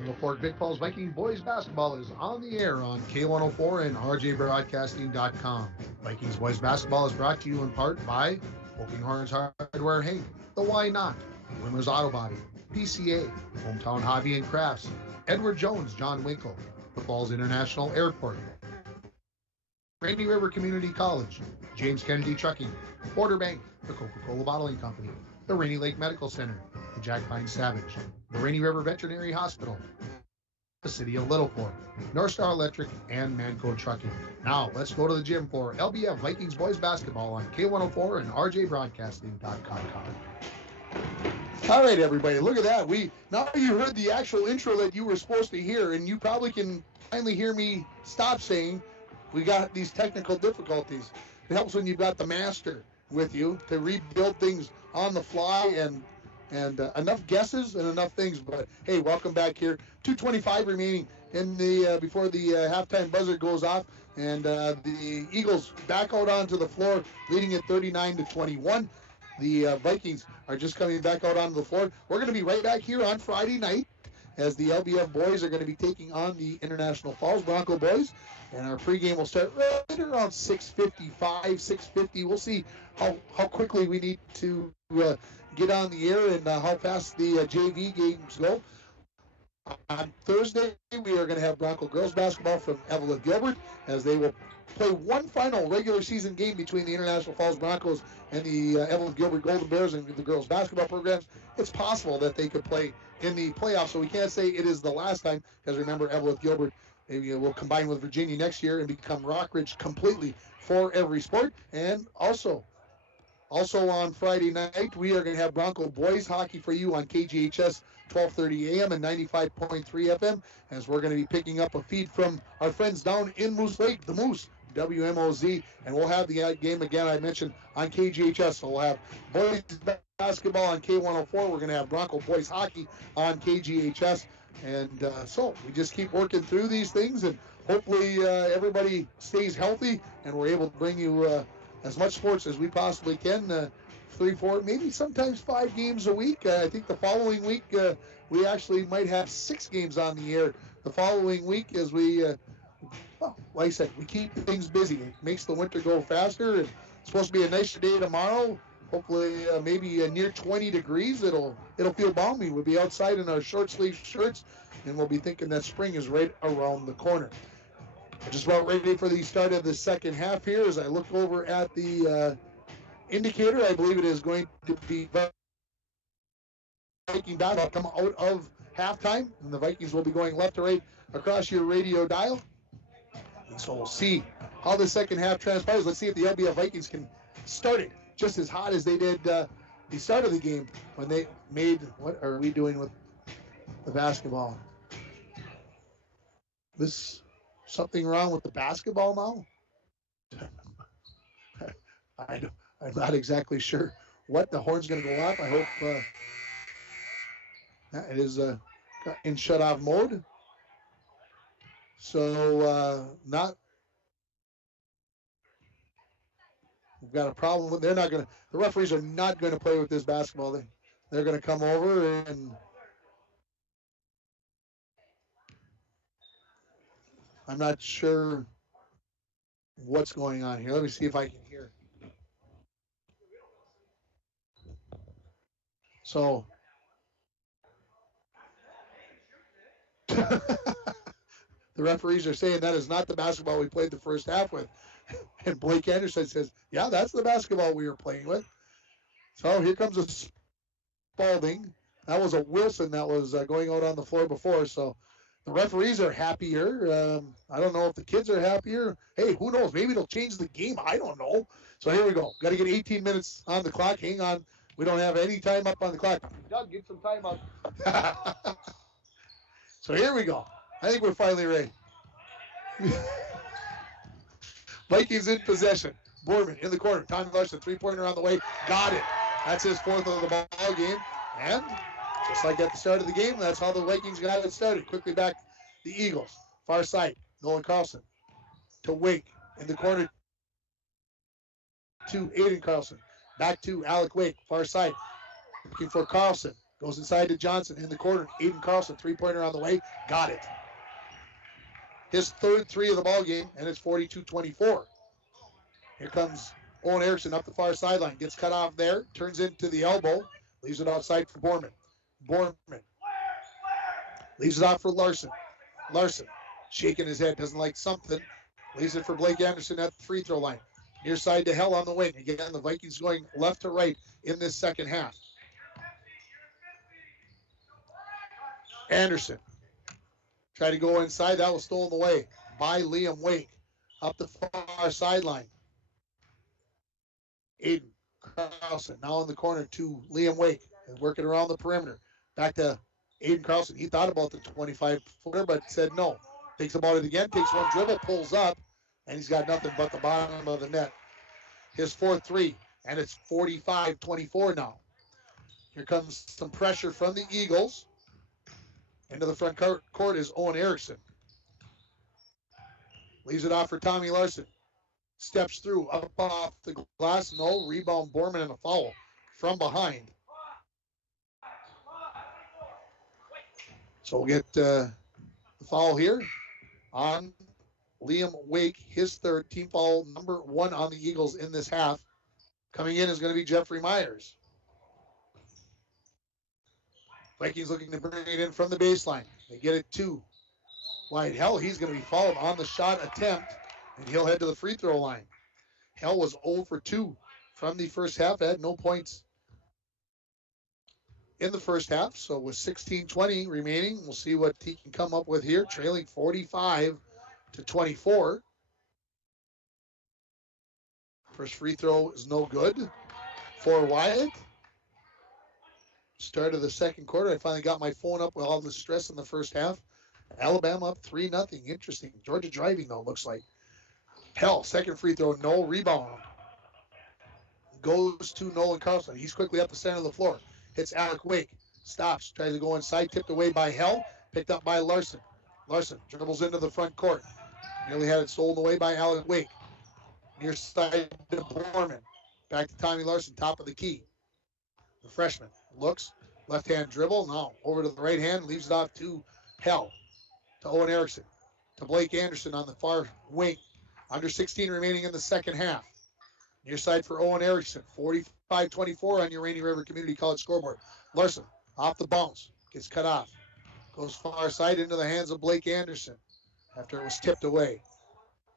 Littlefork Big Falls Viking Boys Basketball is on the air on K104 and RJBroadcasting.com. Vikings Boys Basketball is brought to you in part by Poking Horns Hardware Hank, The Why Not, Wimmers Auto Body, PCA, Hometown Hobby and Crafts, Edward Jones, John Winkle, the Falls International Airport, Rainy River Community College, James Kennedy Trucking, Border Bank, the Coca-Cola Bottling Company, the Rainy Lake Medical Center, the Jack Pine Savage, the Rainy River Veterinary Hospital, the City of Littlefork, North Star Electric, and Manco Trucking. Now, let's go to the gym for LBF Vikings Boys Basketball on K104 and RJBroadcasting.com. All right, everybody, look at that. Now you heard the actual intro that you were supposed to hear, and you probably can finally hear me stop saying we got these technical difficulties. It helps when you've got the master with you to rebuild things on the fly and enough guesses and enough things. But hey, welcome back here. 2:25 remaining in the before the halftime buzzer goes off, and the Eagles back out onto the floor, leading at 39-21. The Vikings are just coming back out onto the floor. We're going to be right back here on Friday night as the LBF boys are going to be taking on the International Falls Bronco boys. And our pregame will start right around 6:55, 6:50. We'll see how quickly we need to get on the air and how fast the JV games go. On Thursday, we are going to have Bronco girls basketball from Evelyn Gilbert as they will play one final regular season game between the International Falls Broncos and the Evelyn Gilbert Golden Bears and the girls basketball programs. It's possible that they could play in the playoffs, so we can't say it is the last time, because remember, Evelyn Gilbert maybe will combine with Virginia next year and become Rockridge completely for every sport. And also on Friday night, we are going to have Bronco boys hockey for you on KGHS 1230 AM and 95.3 FM, as we're going to be picking up a feed from our friends down in Moose Lake, the Moose, WMOZ, and we'll have the game again, I mentioned, on KGHS. So we'll have boys basketball on K104. We're going to have Bronco boys hockey on KGHS. And so we just keep working through these things, and hopefully everybody stays healthy, and we're able to bring you as much sports as we possibly can. 3, 4, maybe sometimes 5 games a week. I think the following week we actually might have 6 games on the air the following week, as we, well, like I said, we keep things busy. It makes the winter go faster. And it's supposed to be a nicer day tomorrow. Hopefully, maybe near 20 degrees. It'll feel balmy. We'll be outside in our short sleeve shirts, and we'll be thinking that spring is right around the corner. I'm just about ready for the start of the second half here. As I look over at the indicator, I believe it is going to be Viking basketball come out of halftime, and the Vikings will be going left to right across your radio dial. And so we'll see how the second half transpires. Let's see if the LBF Vikings can start it just as hot as they did the start of the game when they made. What are we doing with the basketball? This something wrong with the basketball now? I'm not exactly sure what. The horn's going to go off. I hope it is in shut-off mode. So we've got a problem with. The referees are not going to play with this basketball. They're going to come over and I'm not sure what's going on here. Let me see if I can hear. So the referees are saying that is not the basketball we played the first half with. And Blake Anderson says, yeah, that's the basketball we were playing with. So here comes a Spalding. That was a Wilson that was going out on the floor before. So the referees are happier. I don't know if the kids are happier. Hey, who knows? Maybe it'll change the game. I don't know. So here we go. Got to get 18 minutes on the clock. Hang on. We don't have any time up on the clock. Doug, get some time up. So here we go. I think we're finally ready. Vikings in possession. Borman in the corner. Tommy Larson, three-pointer on the way. Got it. That's his fourth of the ball game. And just like at the start of the game, that's how the Vikings got it started. Quickly back the Eagles. Far side. Nolan Carlson to Wake in the corner to Aiden Carlson. Back to Alec Wake. Far side. Looking for Carlson. Goes inside to Johnson in the corner. Aiden Carlson, three-pointer on the way. Got it. His third three of the ball game, and it's 42-24. Here comes Owen Erickson up the far sideline. Gets cut off there. Turns into the elbow. Leaves it outside for Borman. Borman leaves it off for Larson. Larson shaking his head. Doesn't like something. Leaves it for Blake Anderson at the free throw line. Near side to Hell on the wing. Again, the Vikings going left to right in this second half. Anderson tried to go inside. That was stolen away by Liam Wake. Up the far sideline. Aiden Carlson now in the corner to Liam Wake. And working around the perimeter. Back to Aiden Carlson. He thought about the 25-footer, but said no. Thinks about it again. Takes one dribble. Pulls up. and he's got nothing but the bottom of the net. His 4-3, and it's 45-24 now. Here comes some pressure from the Eagles. Into the front court is Owen Erickson. Leaves it off for Tommy Larson. Steps through, up off the glass. No, rebound Borman and a foul from behind. So we'll get the foul here on Liam Wake, his third, team foul number 1 on the Eagles in this half. Coming in is going to be Jeffrey Myers. Vikings looking to bring it in from the baseline. They get it to Wyatt Hell. He's going to be fouled on the shot attempt, and he'll head to the free throw line. Hell was 0 for 2 from the first half, had no points in the first half. So with 16:20 remaining, we'll see what he can come up with here, trailing 45-24. First free throw is no good for Wyatt. Start of the second quarter, I finally got my phone up with all the stress in the first half. Alabama up 3-0. Interesting. Georgia driving, though, looks like. Hell, second free throw, no rebound. Goes to Nolan Carlson. He's quickly up the center of the floor. Hits Alec Wake. Stops. Tries to go inside. Tipped away by Hell. Picked up by Larson. Larson dribbles into the front court. Nearly had it stolen away by Alec Wake. Near side to Borman. Back to Tommy Larson, top of the key. The freshman looks. Left-hand dribble. Now over to the right hand. Leaves it off to Hell. To Owen Erickson. To Blake Anderson on the far wing. Under 16 remaining in the second half. Near side for Owen Erickson. 45-24 on your Rainy River Community College scoreboard. Larson off the bounce. Gets cut off. Goes far side into the hands of Blake Anderson after it was tipped away.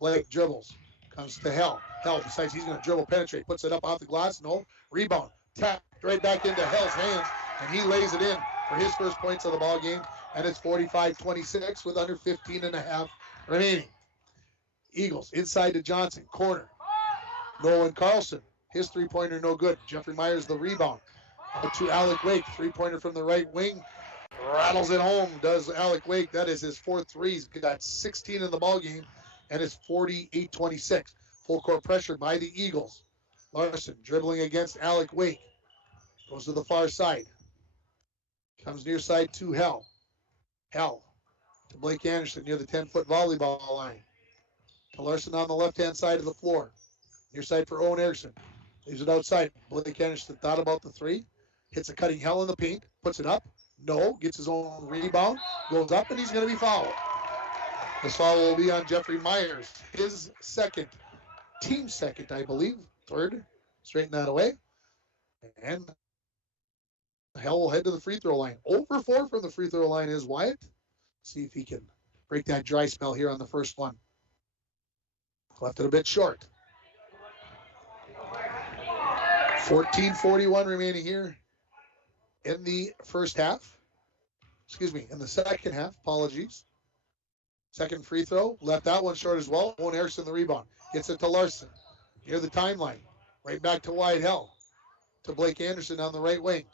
Blake dribbles. Comes to Hell. Hell decides he's going to dribble penetrate. Puts it up off the glass. No. Rebound. Tapped right back into Hell's hands. And he lays it in for his first points of the ball game. And it's 45-26 with under 15 and a half remaining. Eagles inside to Johnson. Corner. Nolan Carlson. His three-pointer no good. Jeffrey Myers the rebound. Out to Alec Wake. Three-pointer from the right wing. Rattles it home. Does Alec Wake. That is his fourth three. He's got 16 in the ball game. And it's 48-26. Full court pressure by the Eagles. Larson dribbling against Alec Wake. Goes to the far side. Comes near side to Hell. Hell to Blake Anderson near the 10-foot volleyball line. To Larson on the left-hand side of the floor. Near side for Owen Erickson. Leaves it outside. Blake Anderson thought about the three. Hits a cutting Hell in the paint. Puts it up. No. Gets his own rebound. Goes up, and he's going to be fouled. This foul will be on Jeffrey Myers. His second. Team second, I believe. Third. Straighten that away. And Hell will head to the free throw line. 0 for 4 from the free throw line is Wyatt. See if he can break that dry spell here on the first one. Left it a bit short. 14:41 remaining here in the first half. Excuse me, in the second half. Apologies. Second free throw. Left that one short as well. Owen Erickson the rebound. Gets it to Larson. Near the timeline. Right back to Wyatt Hell. To Blake Anderson on the right wing.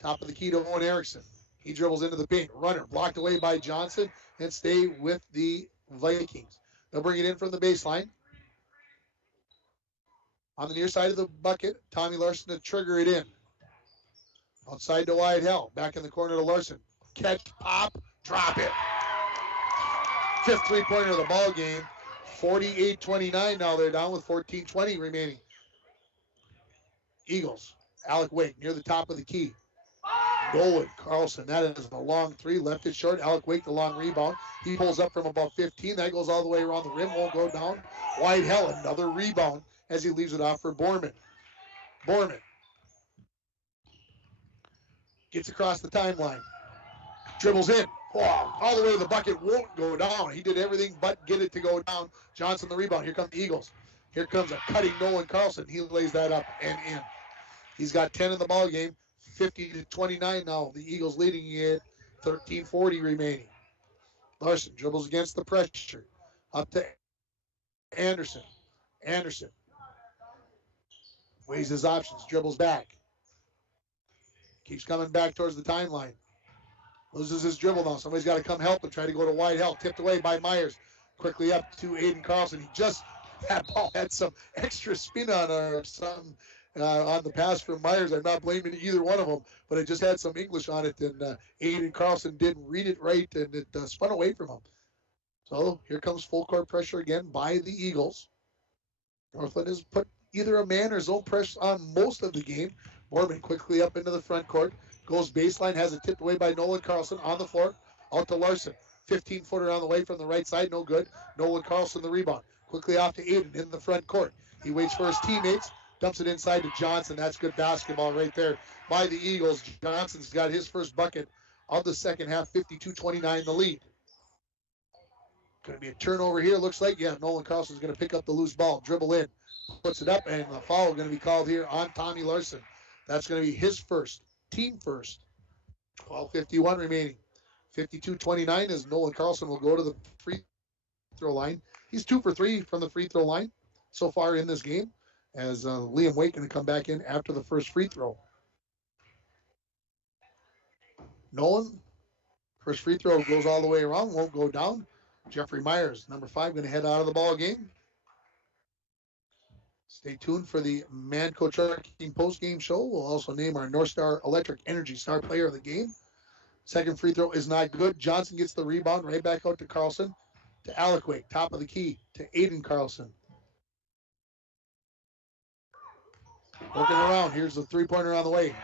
Top of the key to Owen Erickson. He dribbles into the paint. Runner blocked away by Johnson and stay with the Vikings. They'll bring it in from the baseline. On the near side of the bucket, Tommy Larson to trigger it in. Outside to Wyatt Hell. Back in the corner to Larson. Catch, pop, drop it. Fifth three-pointer of the ball game. 48-29 now. They're down with 14:20 remaining. Eagles. Alec Wake near the top of the key. Nolan Carlson. That is a long three. Left it short. Alec Wake, the long rebound. He pulls up from about 15. That goes all the way around the rim. Won't go down. Wyatt Hell, another rebound as he leaves it off for Borman. Borman gets across the timeline. Dribbles in. Oh, all the way to the bucket. Won't go down. He did everything but get it to go down. Johnson the rebound. Here come the Eagles. Here comes a cutting Nolan Carlson. He lays that up and in. He's got 10 in the ball game. 50-29 now. The Eagles leading it. 13:40 remaining. Larson dribbles against the pressure. Up to Anderson. Anderson weighs his options. Dribbles back. Keeps coming back towards the timeline. Loses his dribble now. Somebody's got to come help him. Try to go to Wyatt Hell. Tipped away by Myers. Quickly up to Aiden Carlson. That ball had some extra spin on or something on the pass from Myers. I'm not blaming either one of them, but it just had some English on it, and Aiden Carlson didn't read it right, and it spun away from him. So here comes full court pressure again by the Eagles. Northland has put either a man or zone pressure on most of the game. Mormon quickly up into the front court. Goes baseline, has it tipped away by Nolan Carlson on the floor. Out to Larson. 15-footer on the way from the right side, no good. Nolan Carlson the rebound. Quickly off to Aiden in the front court. He waits for his teammates, dumps it inside to Johnson. That's good basketball right there by the Eagles. Johnson's got his first bucket of the second half, 52-29 the lead. Going to be a turnover here, looks like. Yeah, Nolan Carlson's going to pick up the loose ball, dribble in, puts it up, and the foul going to be called here on Tommy Larson. That's going to be his first, team first. 12:51 remaining. 52-29 as Nolan Carlson will go to the free throw line. He's 2 for 3 from the free throw line so far in this game, as Liam Wake going to come back in after the first free throw. Nolan, first free throw goes all the way around, won't go down. Jeffrey Myers, number 5, going to head out of the ball game. Stay tuned for the Manco Trucking post-game show. We'll also name our North Star Electric Energy Star Player of the game. Second free throw is not good. Johnson gets the rebound right back out to Carlson. To Aliquake, top of the key, to Aiden Carlson. Looking around, here's the three-pointer on the way.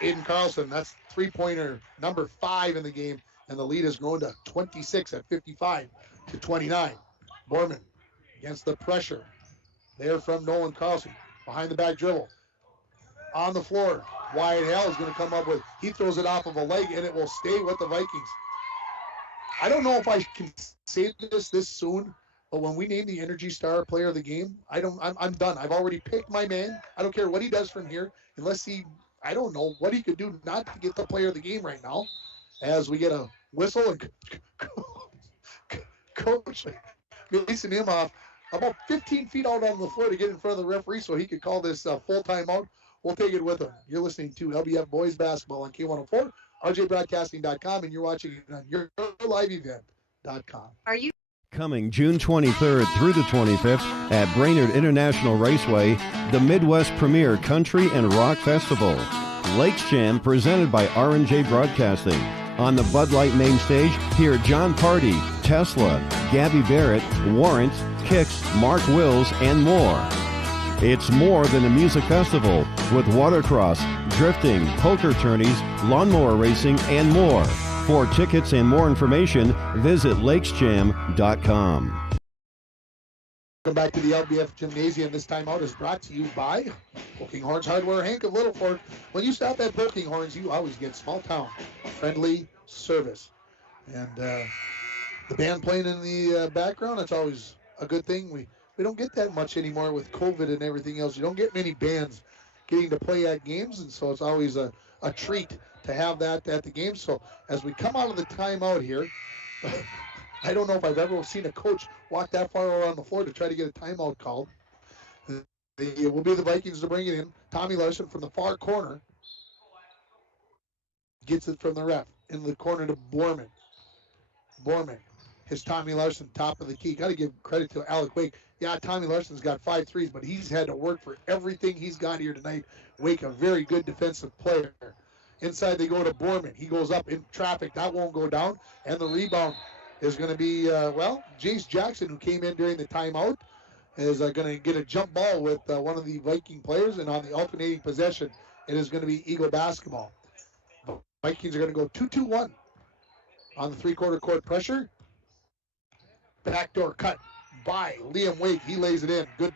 Aiden Carlson, that's three-pointer number 5 in the game, and the lead has grown to 26 at 55-29. Borman against the pressure. There from Nolan Carlson, behind the back dribble. On the floor, Wyatt Hale is going to come up with, he throws it off of a leg, and it will stay with the Vikings. I don't know if I can say this soon, but when we name the Energy Star Player of the game, I'm done. I've already picked my man. I don't care what he does from here, unless I don't know what he could do not to get the Player of the game right now, as we get a whistle and Coach Mason Imhoff about 15 feet out on the floor to get in front of the referee so he could call this full timeout. We'll take it with him. You're listening to LBF Boys Basketball on K104, RJBroadcasting.com, and you're watching it on YourLiveEvent.com. Are you Coming June 23rd through the 25th at Brainerd International Raceway, the Midwest Premier Country and Rock Festival. Lakes Jam presented by R&J Broadcasting. On the Bud Light main stage, hear John Party, Tesla, Gabby Barrett, Warrant, Kix, Mark Wills, and more. It's more than a music festival with watercross, drifting, poker tourneys, lawnmower racing, and more. For tickets and more information, visit lakesjam.com. Welcome back to the LBF Gymnasium. This timeout is brought to you by Booking Horns Hardware, Hank of Littlefork. When you stop at Booking Horns, you always get small town friendly service. And the band playing in the background, that's always a good thing. We don't get that much anymore with COVID and everything else. You don't get many bands getting to play at games, and so it's always a treat to have that at the game. So as we come out of the timeout here, I don't know if I've ever seen a coach walk that far around the floor to try to get a timeout called. It will be the Vikings to bring it in. Tommy Larson from the far corner gets it from the ref in the corner to Borman. His Tommy Larson, top of the key. Got to give credit to Alec Wake. Yeah, Tommy Larson's got 5 threes, but he's had to work for everything he's got here tonight. Wake, a very good defensive player. Inside they go to Borman. He goes up in traffic. That won't go down. And the rebound is going to be, Jace Jackson, who came in during the timeout, is going to get a jump ball with one of the Viking players. And on the alternating possession, it is going to be Eagle basketball. Vikings are going to go 2-2-1 on the three-quarter court pressure. Backdoor cut by Liam Wake. He lays it in. Good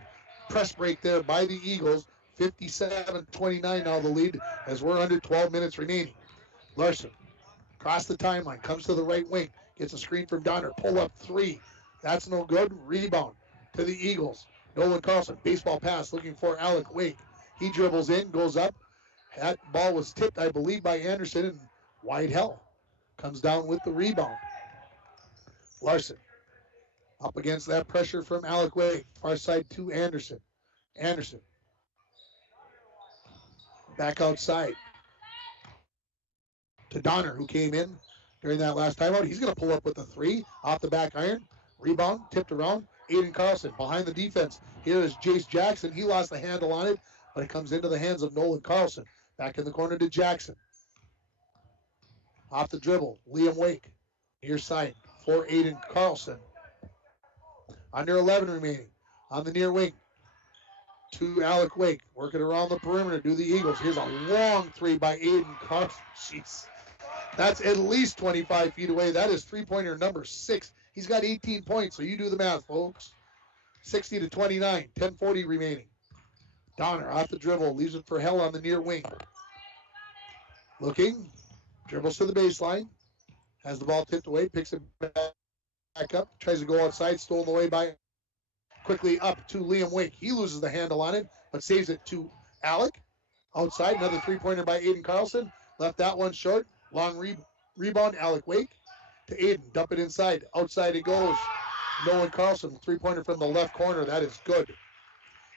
press break there by the Eagles. 57-29 now the lead as we're under 12 minutes remaining. Larson across the timeline, comes to the right wing, gets a screen from Donner. Pull up 3. That's no good. Rebound to the Eagles. Nolan Carlson, baseball pass looking for Alec Wake. He dribbles in, goes up. That ball was tipped, I believe, by Anderson, and White Hell comes down with the rebound. Larson up against that pressure from Alec Wake. Far side to Anderson. Anderson back outside to Donner, who came in during that last timeout. He's going to pull up with a 3 off the back iron. Rebound, tipped around. Aiden Carlson behind the defense. Here is Jace Jackson. He lost the handle on it, but it comes into the hands of Nolan Carlson. Back in the corner to Jackson. Off the dribble, Liam Wake. Near side for Aiden Carlson. Under 11 remaining. On the near wing to Alec Wake. Working around the perimeter. Do the Eagles. Here's a long three by Aiden Carlson. Jeez. That's at least 25 feet away. That is three-pointer number 6. He's got 18 points, so you do the math, folks. 60-29, 10:40 remaining. Donner off the dribble, leaves it for Hell on the near wing. Looking, dribbles to the baseline, has the ball tipped away, picks it back up, tries to go outside, stolen away by quickly up to Liam Wake. He loses the handle on it, but saves it to Alec. Outside, another three-pointer by Aiden Carlson. Left that one short. Long rebound, Alec Wake to Aiden. Dump it inside. Outside it goes. Nolan Carlson, three-pointer from the left corner. That is good.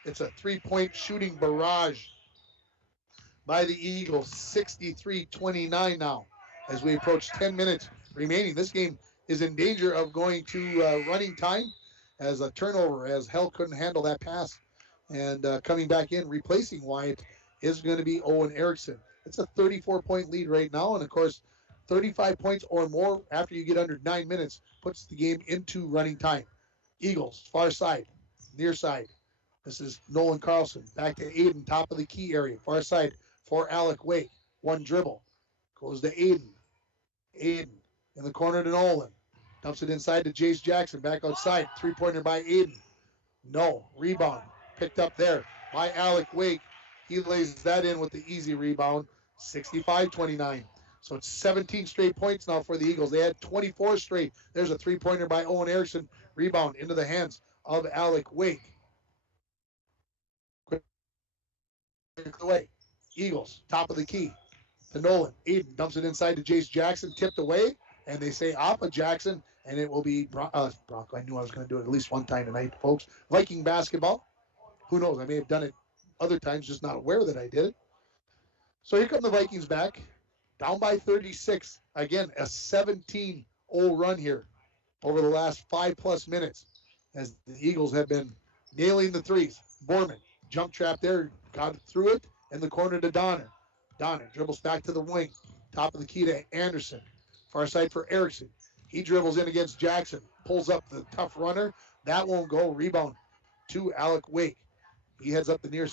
It's a three-point shooting barrage by the Eagles. 63-29 now as we approach 10 minutes remaining. This game is in danger of going to running time as a turnover, as Hell couldn't handle that pass. And coming back in, replacing Wyatt, is going to be Owen Erickson. It's a 34-point lead right now, and of course, 35 points or more after you get under 9 minutes puts the game into running time. Eagles, far side, near side. This is Nolan Carlson. Back to Aiden, top of the key area. Far side for Alec Wake. One dribble. Goes to Aiden. Aiden in the corner to Nolan. Dumps it inside to Jace Jackson. Back outside. Three-pointer by Aiden. No. Rebound. Picked up there by Alec Wake. He lays that in with the easy rebound. 65-29. So it's 17 straight points now for the Eagles. They had 24 straight. There's a three-pointer by Owen Erickson. Rebound into the hands of Alec Wake. Quick away. Eagles, top of the key to Nolan. Aiden dumps it inside to Jace Jackson. Tipped away, and they say Appa Jackson, and it will be Bronco. I knew I was going to do it at least one time tonight, folks. Viking basketball. Who knows? I may have done it other times, just not aware that I did it. So here come the Vikings back, down by 36. Again, a 17-0 run here over the last 5+ minutes as the Eagles have been nailing the threes. Borman, jump trap there, got through it, in the corner to Donner. Donner dribbles back to the wing, top of the key to Anderson. Far side for Erickson. He dribbles in against Jackson, pulls up the tough runner. That won't go. Rebound to Alec Wake. He heads up the near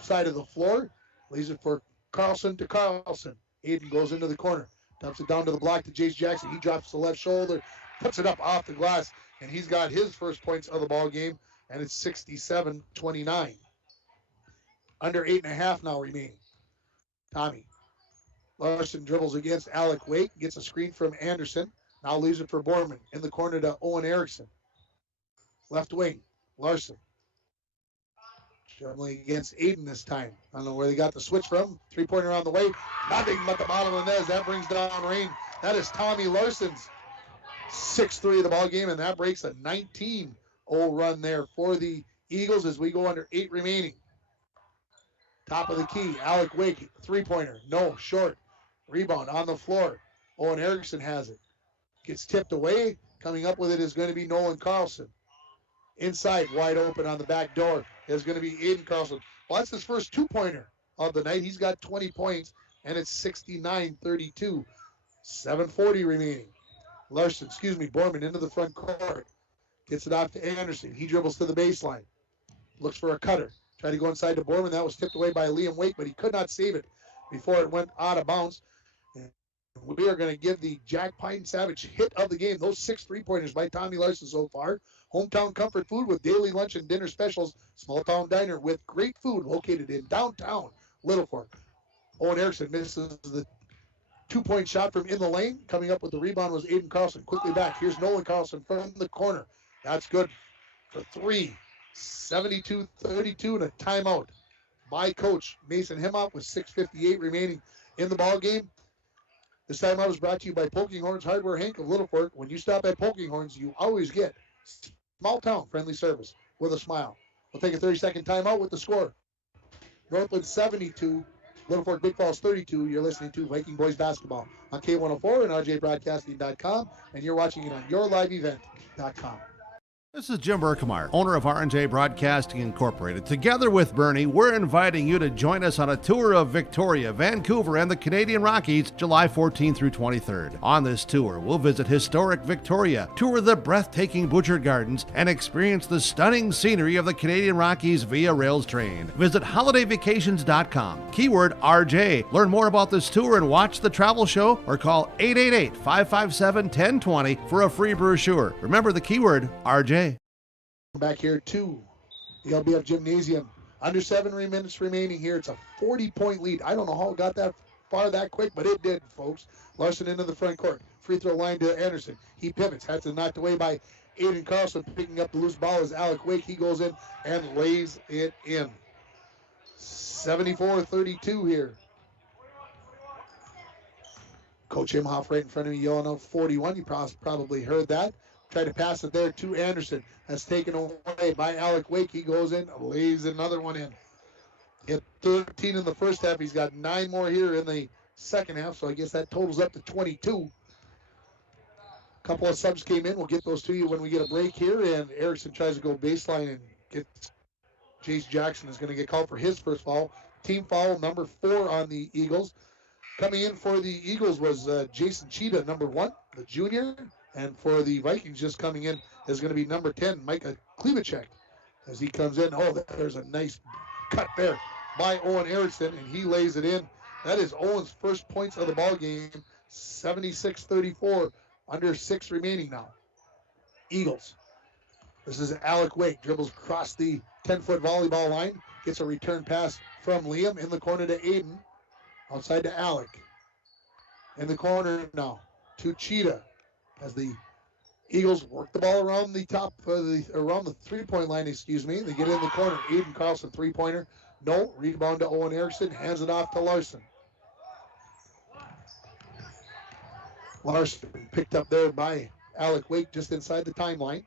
side of the floor, leaves it for Carlson to Carlson. Aiden goes into the corner, dumps it down to the block to Jace Jackson. He drops the left shoulder, puts it up off the glass, and he's got his first points of the ball game, and it's 67-29. Under 8.5 now remaining. Tommy Larson dribbles against Alec Wake, gets a screen from Anderson, now leaves it for Borman. In the corner to Owen Erickson. Left wing, Larson. Dribbling against Aiden this time. I don't know where they got the switch from. Three-pointer on the way. Nothing but the bottom of the net. That brings down rain. That is Tommy Larson's 6-3 of the ball game, and that breaks a 19-0 run there for the Eagles as we go under 8 remaining. Top of the key, Alec Wake, three-pointer. No, short. Rebound on the floor. Owen Erickson has it. Gets tipped away. Coming up with it is going to be Nolan Carlson. Inside, wide open on the back door, is going to be Aiden Carlson. Well, that's his first two-pointer of the night. He's got 20 points, and it's 69-32. 7:40 remaining. Borman into the front court. Gets it off to Anderson. He dribbles to the baseline. Looks for a cutter. Tried to go inside to Borman. That was tipped away by Liam Wake, but he could not save it before it went out of bounds. And we are going to give the Jack Pine Savage hit of the game. Those 6 3-pointers by Tommy Larson so far. Hometown comfort food with daily lunch and dinner specials. Small town diner with great food located in downtown Littlefork. Owen Erickson misses the 2-point shot from in the lane. Coming up with the rebound was Aiden Carlson. Quickly back. Here's Nolan Carlson from the corner. That's good for 3. 72-32 and a timeout by Coach Mason Hemop with 6:58 remaining in the ball game. This timeout was brought to you by Poking Horns Hardware Hank of Littlefork. When you stop at Poking Horns, you always get small town friendly service with a smile. We'll take a 30-second timeout with the score. Northland 72, Littlefork Big Falls 32. You're listening to Viking Boys Basketball on K104 and RJBroadcasting.com, and you're watching it on yourliveevent.com. This is Jim Berkemeyer, owner of R&J Broadcasting Incorporated. Together with Bernie, we're inviting you to join us on a tour of Victoria, Vancouver, and the Canadian Rockies, July 14th through 23rd. On this tour, we'll visit historic Victoria, tour the breathtaking Butchert Gardens, and experience the stunning scenery of the Canadian Rockies via rails train. Visit holidayvacations.com, keyword RJ. Learn more about this tour and watch the travel show, or call 888-557-1020 for a free brochure. Remember the keyword RJ. Back here to the LBF Gymnasium. Under 7 minutes remaining here. It's a 40-point lead. I don't know how it got that far that quick, but it did, folks. Larson into the front court. Free throw line to Anderson. He pivots. Has it knocked away by Aiden Carlson. Picking up the loose ball is Alec Wake. He goes in and lays it in. 74-32 here. Coach Imhoff right in front of me yelling out 41. You probably heard that. Tried to pass it there to Anderson. That's taken away by Alec Wake. He goes in, lays another one in. Hit 13 in the first half. He's got 9 more here in the second half, so I guess that totals up to 22. A couple of subs came in. We'll get those to you when we get a break here. And Erickson tries to go baseline and gets Jace Jackson is going to get called for his first foul. Team foul number 4 on the Eagles. Coming in for the Eagles was Jason Cheetah, number 1, the junior. And for the Vikings, just coming in is going to be number 10, Micah Klevacek, as he comes in. Oh, there's a nice cut there by Owen Erickson, and he lays it in. That is Owen's first points of the ball game, 76-34, under 6 remaining now. Eagles. This is Alec Wake, dribbles across the 10-foot volleyball line, gets a return pass from Liam in the corner to Aiden, outside to Alec. In the corner now to Cheetah. As the Eagles work the ball around the top, around the three-point line, They get in the corner. Aiden Carlson, three-pointer. No. Rebound to Owen Erickson. Hands it off to Larson. Larson picked up there by Alec Wake just inside the timeline.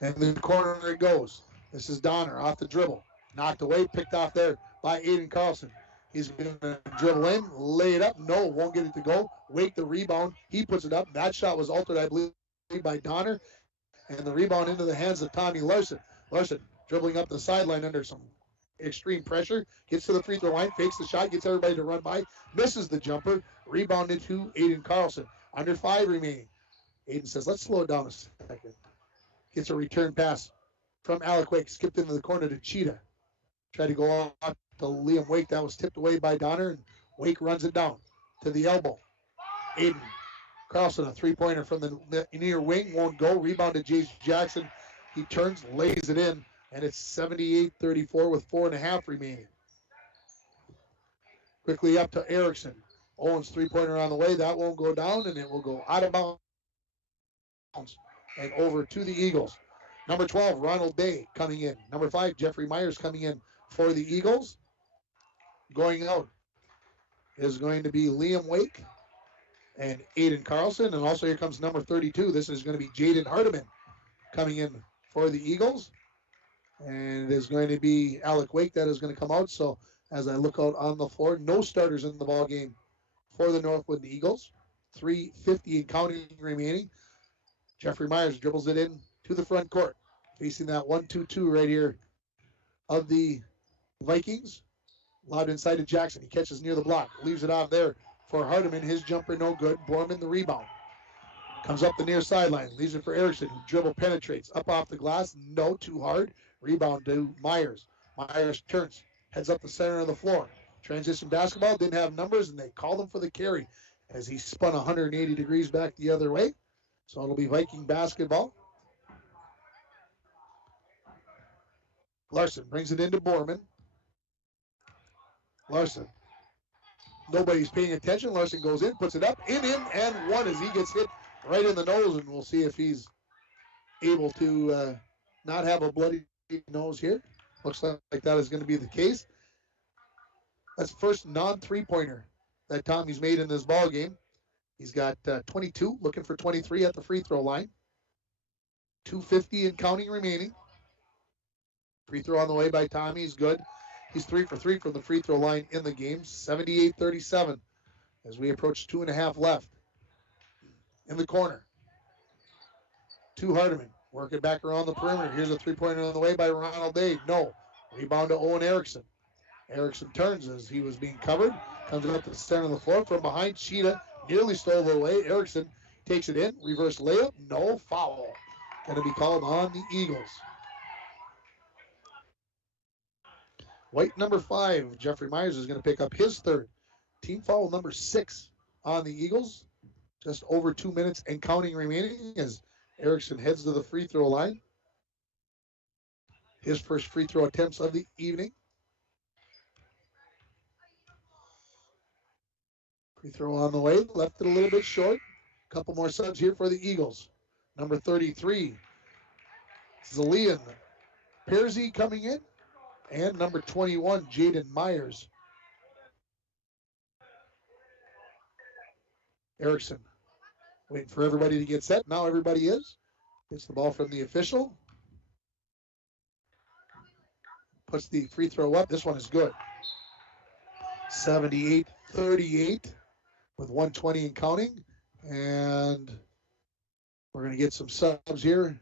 And in the corner it goes. This is Donner off the dribble. Knocked away, picked off there by Aiden Carlson. He's going to dribble in, lay it up. No, won't get it to go. Wake the rebound. He puts it up. That shot was altered, I believe, by Donner. And the rebound into the hands of Tommy Larson. Larson dribbling up the sideline under some extreme pressure. Gets to the free throw line, fakes the shot, gets everybody to run by. Misses the jumper. Rebound into Aiden Carlson. Under 5 remaining. Aiden says, let's slow it down a second. Gets a return pass from Alec Wake. Skipped into the corner to Cheetah. Tried to go off to Liam Wake. That was tipped away by Donner, and Wake runs it down to the elbow. Aiden Carlson, a three-pointer from the near wing, won't go. Rebound to Jace Jackson. He turns, lays it in, and it's 78-34 with 4.5 remaining. Quickly up to Erickson. Owens three-pointer on the way. That won't go down, and it will go out of bounds and over to the Eagles. Number 12, Ronald Day coming in. Number 5, Jeffrey Myers coming in for the Eagles. Going out is going to be Liam Wake and Aiden Carlson. And also here comes number 32. This is going to be Jaden Hardiman coming in for the Eagles. And it is going to be Alec Wake that is going to come out. So as I look out on the floor, no starters in the ball game for the Northland Eagles. 3:50 and counting remaining. Jeffrey Myers dribbles it in to the front court, facing that 1-2-2 right here of the Vikings. Lobbed inside to Jackson. He catches near the block. Leaves it off there for Hardiman. His jumper no good. Borman the rebound. Comes up the near sideline. Leaves it for Erickson. Dribble penetrates. Up off the glass. No, too hard. Rebound to Myers. Myers turns. Heads up the center of the floor. Transition basketball. Didn't have numbers, and they called him for the carry as he spun 180 degrees back the other way. So it'll be Viking basketball. Larson brings it into Borman. Larson. Nobody's paying attention. Larson goes in, puts it up, in, and one as he gets hit right in the nose, and we'll see if he's able to not have a bloody nose here. Looks like that is going to be the case. That's the first non-three-pointer that Tommy's made in this ball game. He's got 22, looking for 23 at the free throw line. 2:50 and counting remaining. Free throw on the way by Tommy is good. He's 3 for 3 from the free throw line in the game. 78-37 as we approach 2.5 left. In the corner. to Hardiman. Working back around the perimeter. Here's a three-pointer on the way by Ronald Day. No. Rebound to Owen Erickson. Erickson turns as he was being covered. Comes up to the center of the floor from behind. Cheetah nearly stole it away. Erickson takes it in. Reverse layup. No. Foul. Going to be called on the Eagles. White number 5, Jeffrey Myers, is going to pick up his third. Team foul number 6 on the Eagles. Just over 2 minutes and counting remaining as Erickson heads to the free throw line. His first free throw attempts of the evening. Free throw on the way. Left it a little bit short. A couple more subs here for the Eagles. Number 33, Zalian Pearzy coming in. And number 21, Jaden Myers. Erickson waiting for everybody to get set. Now everybody is. Gets the ball from the official. Puts the free throw up. This one is good. 78-38 with 1:20 and counting. And we're going to get some subs here.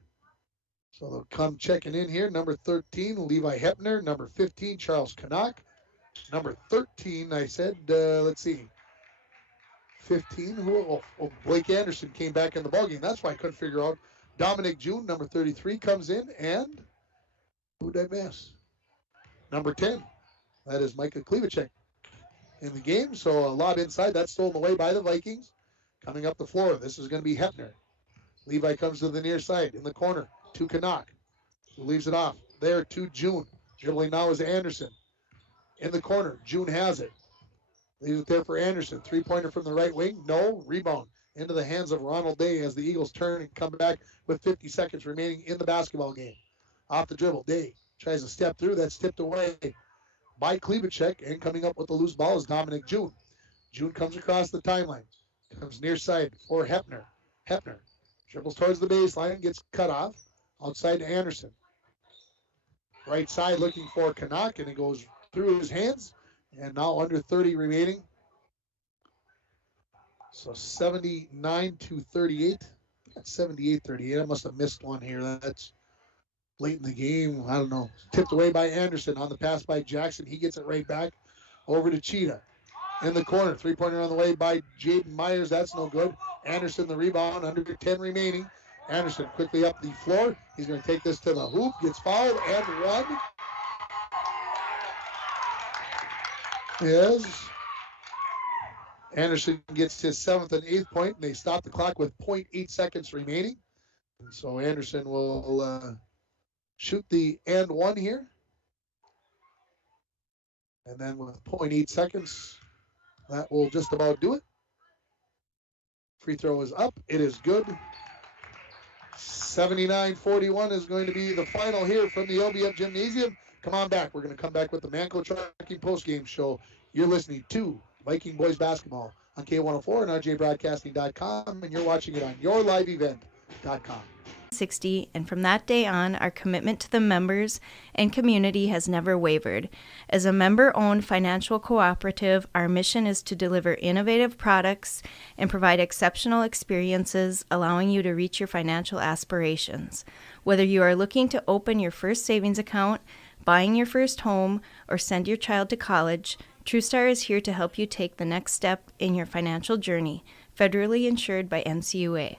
So they'll come checking in here. Number 13, Levi Hepner. Number 15, Charles Canuck. Number 13, I said, let's see. 15, Blake Anderson came back in the ballgame. That's why I couldn't figure out. Dominic June, number 33, comes in. And who did I miss? Number 10, that is Micah Klevacek in the game. So a lob inside. That's stolen away by the Vikings. Coming up the floor, this is going to be Hepner. Levi comes to the near side in the corner to Canuck, who leaves it off. There to June. Dribbling now is Anderson. In the corner, June has it. Leaves it there for Anderson. Three-pointer from the right wing. No. Rebound into the hands of Ronald Day as the Eagles turn and come back with 50 seconds remaining in the basketball game. Off the dribble, Day tries to step through. That's tipped away by Klevacek, and coming up with the loose ball is Dominic June. June comes across the timeline. Comes near side for Hepner. Hepner dribbles towards the baseline, gets cut off. Outside to Anderson. Right side looking for Canuck, and it goes through his hands. And now under 30 remaining. So 79-38. That's 78-38. I must have missed one here. That's late in the game. I don't know. Tipped away by Anderson on the pass by Jackson. He gets it right back over to Cheetah. In the corner, three-pointer on the way by Jaden Myers. That's no good. Anderson the rebound, under 10 remaining. Anderson quickly up the floor. He's going to take this to the hoop. Gets fouled and one. Yes. Anderson gets his 7th and 8th point, and they stop the clock with 0.8 seconds remaining. And so Anderson will shoot the and one here. And then with 0.8 seconds, that will just about do it. Free throw is up. It is good. 79-41 is going to be the final here from the LBF Gymnasium. Come on back. We're going to come back with the Manco Trucking postgame show. You're listening to Viking Boys Basketball on K104 and RJBroadcasting.com, and you're watching it on yourliveevent.com. 60, and from that day on, our commitment to the members and community has never wavered. As a member-owned financial cooperative, our mission is to deliver innovative products and provide exceptional experiences, allowing you to reach your financial aspirations. Whether you are looking to open your first savings account, buying your first home, or send your child to college, TrueStar is here to help you take the next step in your financial journey, federally insured by NCUA.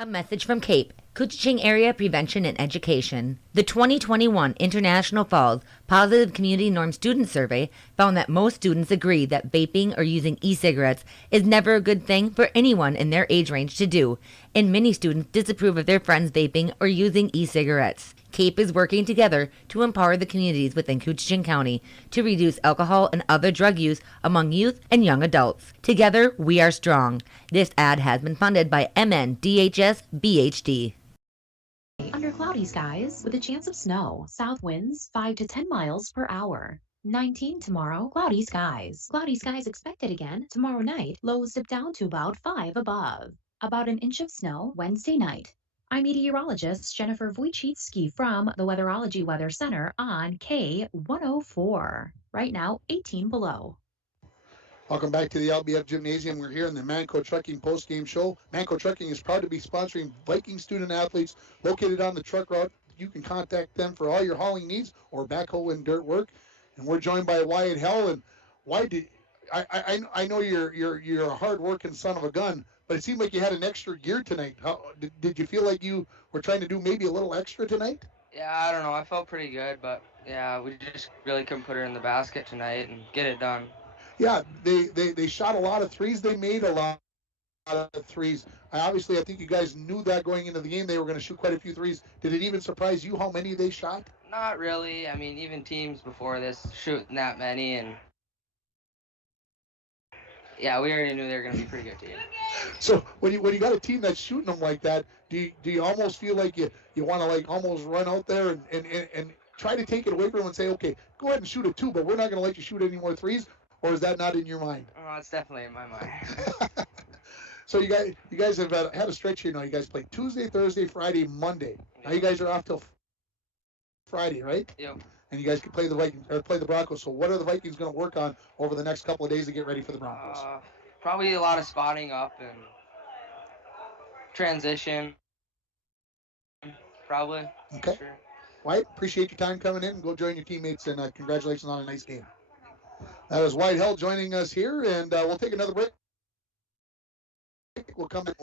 A message from CAPE, Couchiching Area Prevention and Education. The 2021 International Falls Positive Community Norm Student Survey found that most students agree that vaping or using e-cigarettes is never a good thing for anyone in their age range to do, and many students disapprove of their friends vaping or using e-cigarettes. CAPE is working together to empower the communities within Couchiching County to reduce alcohol and other drug use among youth and young adults. Together, we are strong. This ad has been funded by MNDHS BHD. Under cloudy skies with a chance of snow. South winds 5 to 10 miles per hour. 19 tomorrow, cloudy skies. Cloudy skies expected again tomorrow night. Lows dip down to about 5 above. About an inch of snow Wednesday night. I'm meteorologist Jennifer Wojcicki from the Weatherology Weather Center on K104. Right now, 18 below. Welcome back to the LBF Gymnasium. We're here in the Manco Trucking Postgame Show. Manco Trucking is proud to be sponsoring Viking student athletes located on the truck route. You can contact them for all your hauling needs or backhoe and dirt work. And we're joined by Wyatt Hell. And I know you're a hard-working son of a gun, but it seemed like you had an extra gear tonight. Did you feel like you were trying to do maybe a little extra tonight? Yeah, I don't know. I felt pretty good, but yeah, we just really couldn't put her in the basket tonight and get it done. Yeah, they shot a lot of threes. They made a lot of threes. I think you guys knew that going into the game. They were going to shoot quite a few threes. Did it even surprise you how many they shot? Not really. I mean, even teams before this shooting that many, and yeah, we already knew they were going to be a pretty good team. So when you got a team that's shooting them like that, do you almost feel like you want to like almost run out there and try to take it away from them and say, okay, go ahead and shoot it too, but we're not going to let you shoot any more threes? Or is that not in your mind? Oh, it's definitely in my mind. So you guys have had a stretch here now. You guys play Tuesday, Thursday, Friday, Monday. Now you guys are off till Friday, right? Yep. And you guys can play the Vikings or play the Broncos. So what are the Vikings going to work on over the next couple of days to get ready for the Broncos? Probably a lot of spotting up and transition. Probably. Okay. Sure. Wyatt, appreciate your time coming in. Go join your teammates, and congratulations on a nice game. That was Wyatt Hell joining us here, and we'll take another break. We'll come and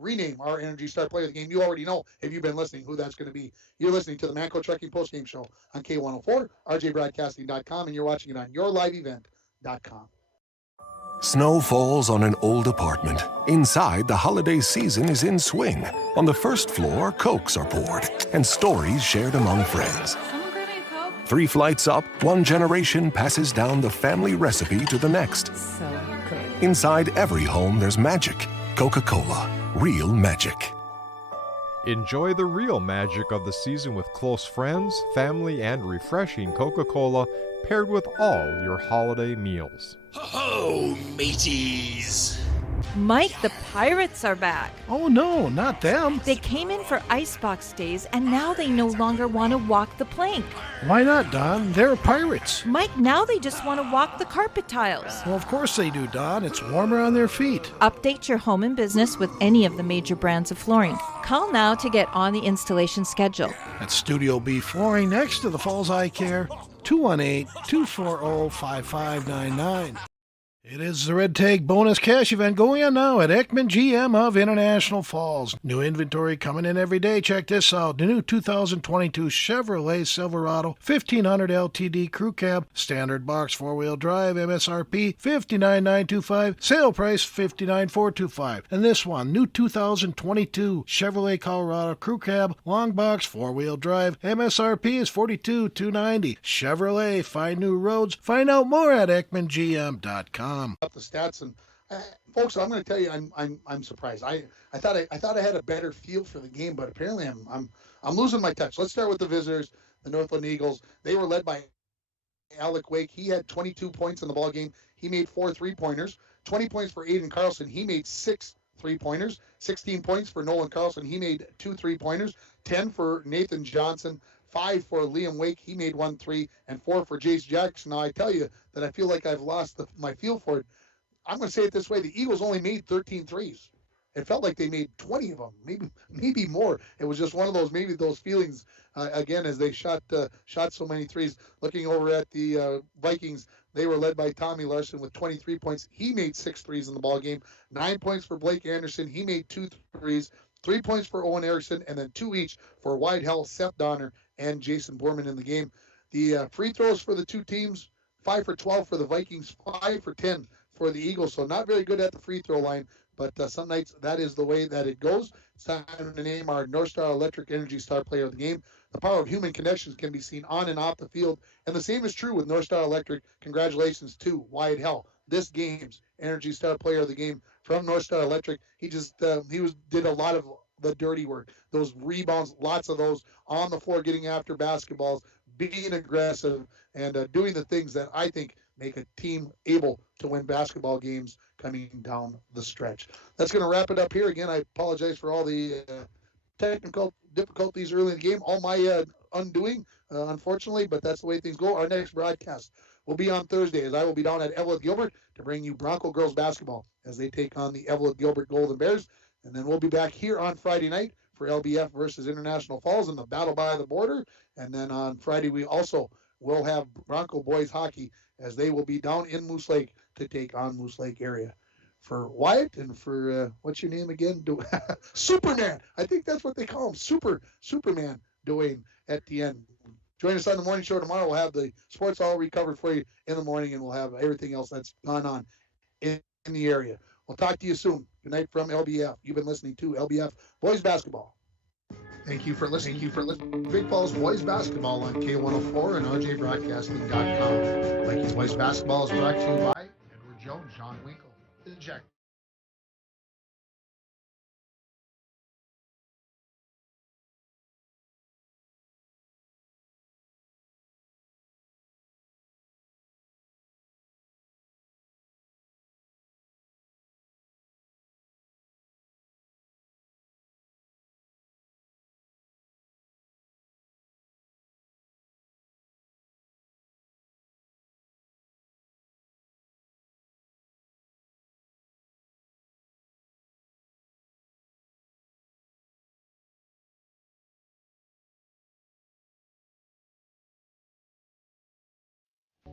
rename our Energy Star Player of the game. You already know, if you've been listening, who that's going to be. You're listening to the Manco Trucking Postgame Show on K104, rjbroadcasting.com, and you're watching it on yourliveevent.com. Snow falls on an old apartment. Inside, the holiday season is in swing. On the first floor, Cokes are poured and stories shared among friends. 3 flights up, one generation passes down the family recipe to the next. So good. Inside every home, there's magic. Coca-Cola. Real magic. Enjoy the real magic of the season with close friends, family, and refreshing Coca-Cola paired with all your holiday meals. Ho, mateys! Mike, the Pirates are back. Oh no, not them. They came in for icebox days, and now they no longer want to walk the plank. Why not, Don? They're pirates. Mike, now they just want to walk the carpet tiles. Well, of course they do, Don. It's warmer on their feet. Update your home and business with any of the major brands of flooring. Call now to get on the installation schedule. At Studio B Flooring next to the Falls Eye Care, 218-240-5599. It is the Red Tag Bonus Cash event going on now at Ekman GM of International Falls. New inventory coming in every day. Check this out. The new 2022 Chevrolet Silverado 1500 LTD Crew Cab, standard box 4-wheel drive, MSRP $59,925, sale price $59,425. And this one, new 2022 Chevrolet Colorado Crew Cab, long box 4-wheel drive, MSRP is $42,290. Chevrolet, find new roads. Find out more at EkmanGM.com. Up the stats, and folks, I'm going to tell you, I'm surprised. I thought I had a better feel for the game, but apparently I'm losing my touch. Let's start with the visitors, the Northland Eagles. They were led by Alec Wake. He had 22 points in the ball game. He made 4 3-pointers. 20 points for Aiden Carlson. He made 6 3-pointers. 16 points for Nolan Carlson. He made 2 3-pointers. 10 for Nathan Johnson. 5 for Liam Wake. He made 1 3, and 4 for Jace Jackson. Now, I tell you that I feel like I've lost my feel for it. I'm going to say it this way. The Eagles only made 13 threes. It felt like they made 20 of them, maybe more. It was just one of those, maybe those feelings, again, as they shot so many threes. Looking over at the Vikings, they were led by Tommy Larson with 23 points. He made 6 threes in the ballgame. 9 points for Blake Anderson. He made 2 threes. 3 points for Owen Erickson, and then 2 each for Wyatt Hell, Seth Donner, and Jason Borman in the game. The free throws for the two teams, 5 for 12 for the Vikings, 5 for 10 for the Eagles. So not very good at the free throw line, but some nights that is the way that it goes. It's time to name our North Star Electric Energy Star Player of the game. The power of human connections can be seen on and off the field, and the same is true with North Star Electric. Congratulations to Wyatt Hell, this game's Energy Star Player of the game from North Star Electric. He just did a lot of the dirty work, those rebounds, lots of those on the floor, getting after basketballs, being aggressive, and doing the things that I think make a team able to win basketball games coming down the stretch. That's going to wrap it up here. Again, I apologize for all the technical difficulties early in the game, all my undoing, unfortunately, but that's the way things go. Our next broadcast will be on Thursday, as I will be down at Evelyn Gilbert to bring you Bronco girls basketball as they take on the Evelyn Gilbert Golden Bears. And then we'll be back here on Friday night for LBF versus International Falls in the Battle by the Border. And then on Friday, we also will have Bronco boys hockey as they will be down in Moose Lake to take on Moose Lake area. For Wyatt and for, what's your name again? Superman. I think that's what they call him. Superman Dwayne at the end. Join us on the morning show tomorrow. We'll have the sports all recovered for you in the morning, and we'll have everything else that's gone on in the area. We'll talk to you soon. Good night from LBF. You've been listening to LBF Boys Basketball. Thank you for listening. Big Falls Boys Basketball on K104 and RJBroadcasting.com. Vikings Boys Basketball is brought to you by Edward Jones, John Winkle, Jack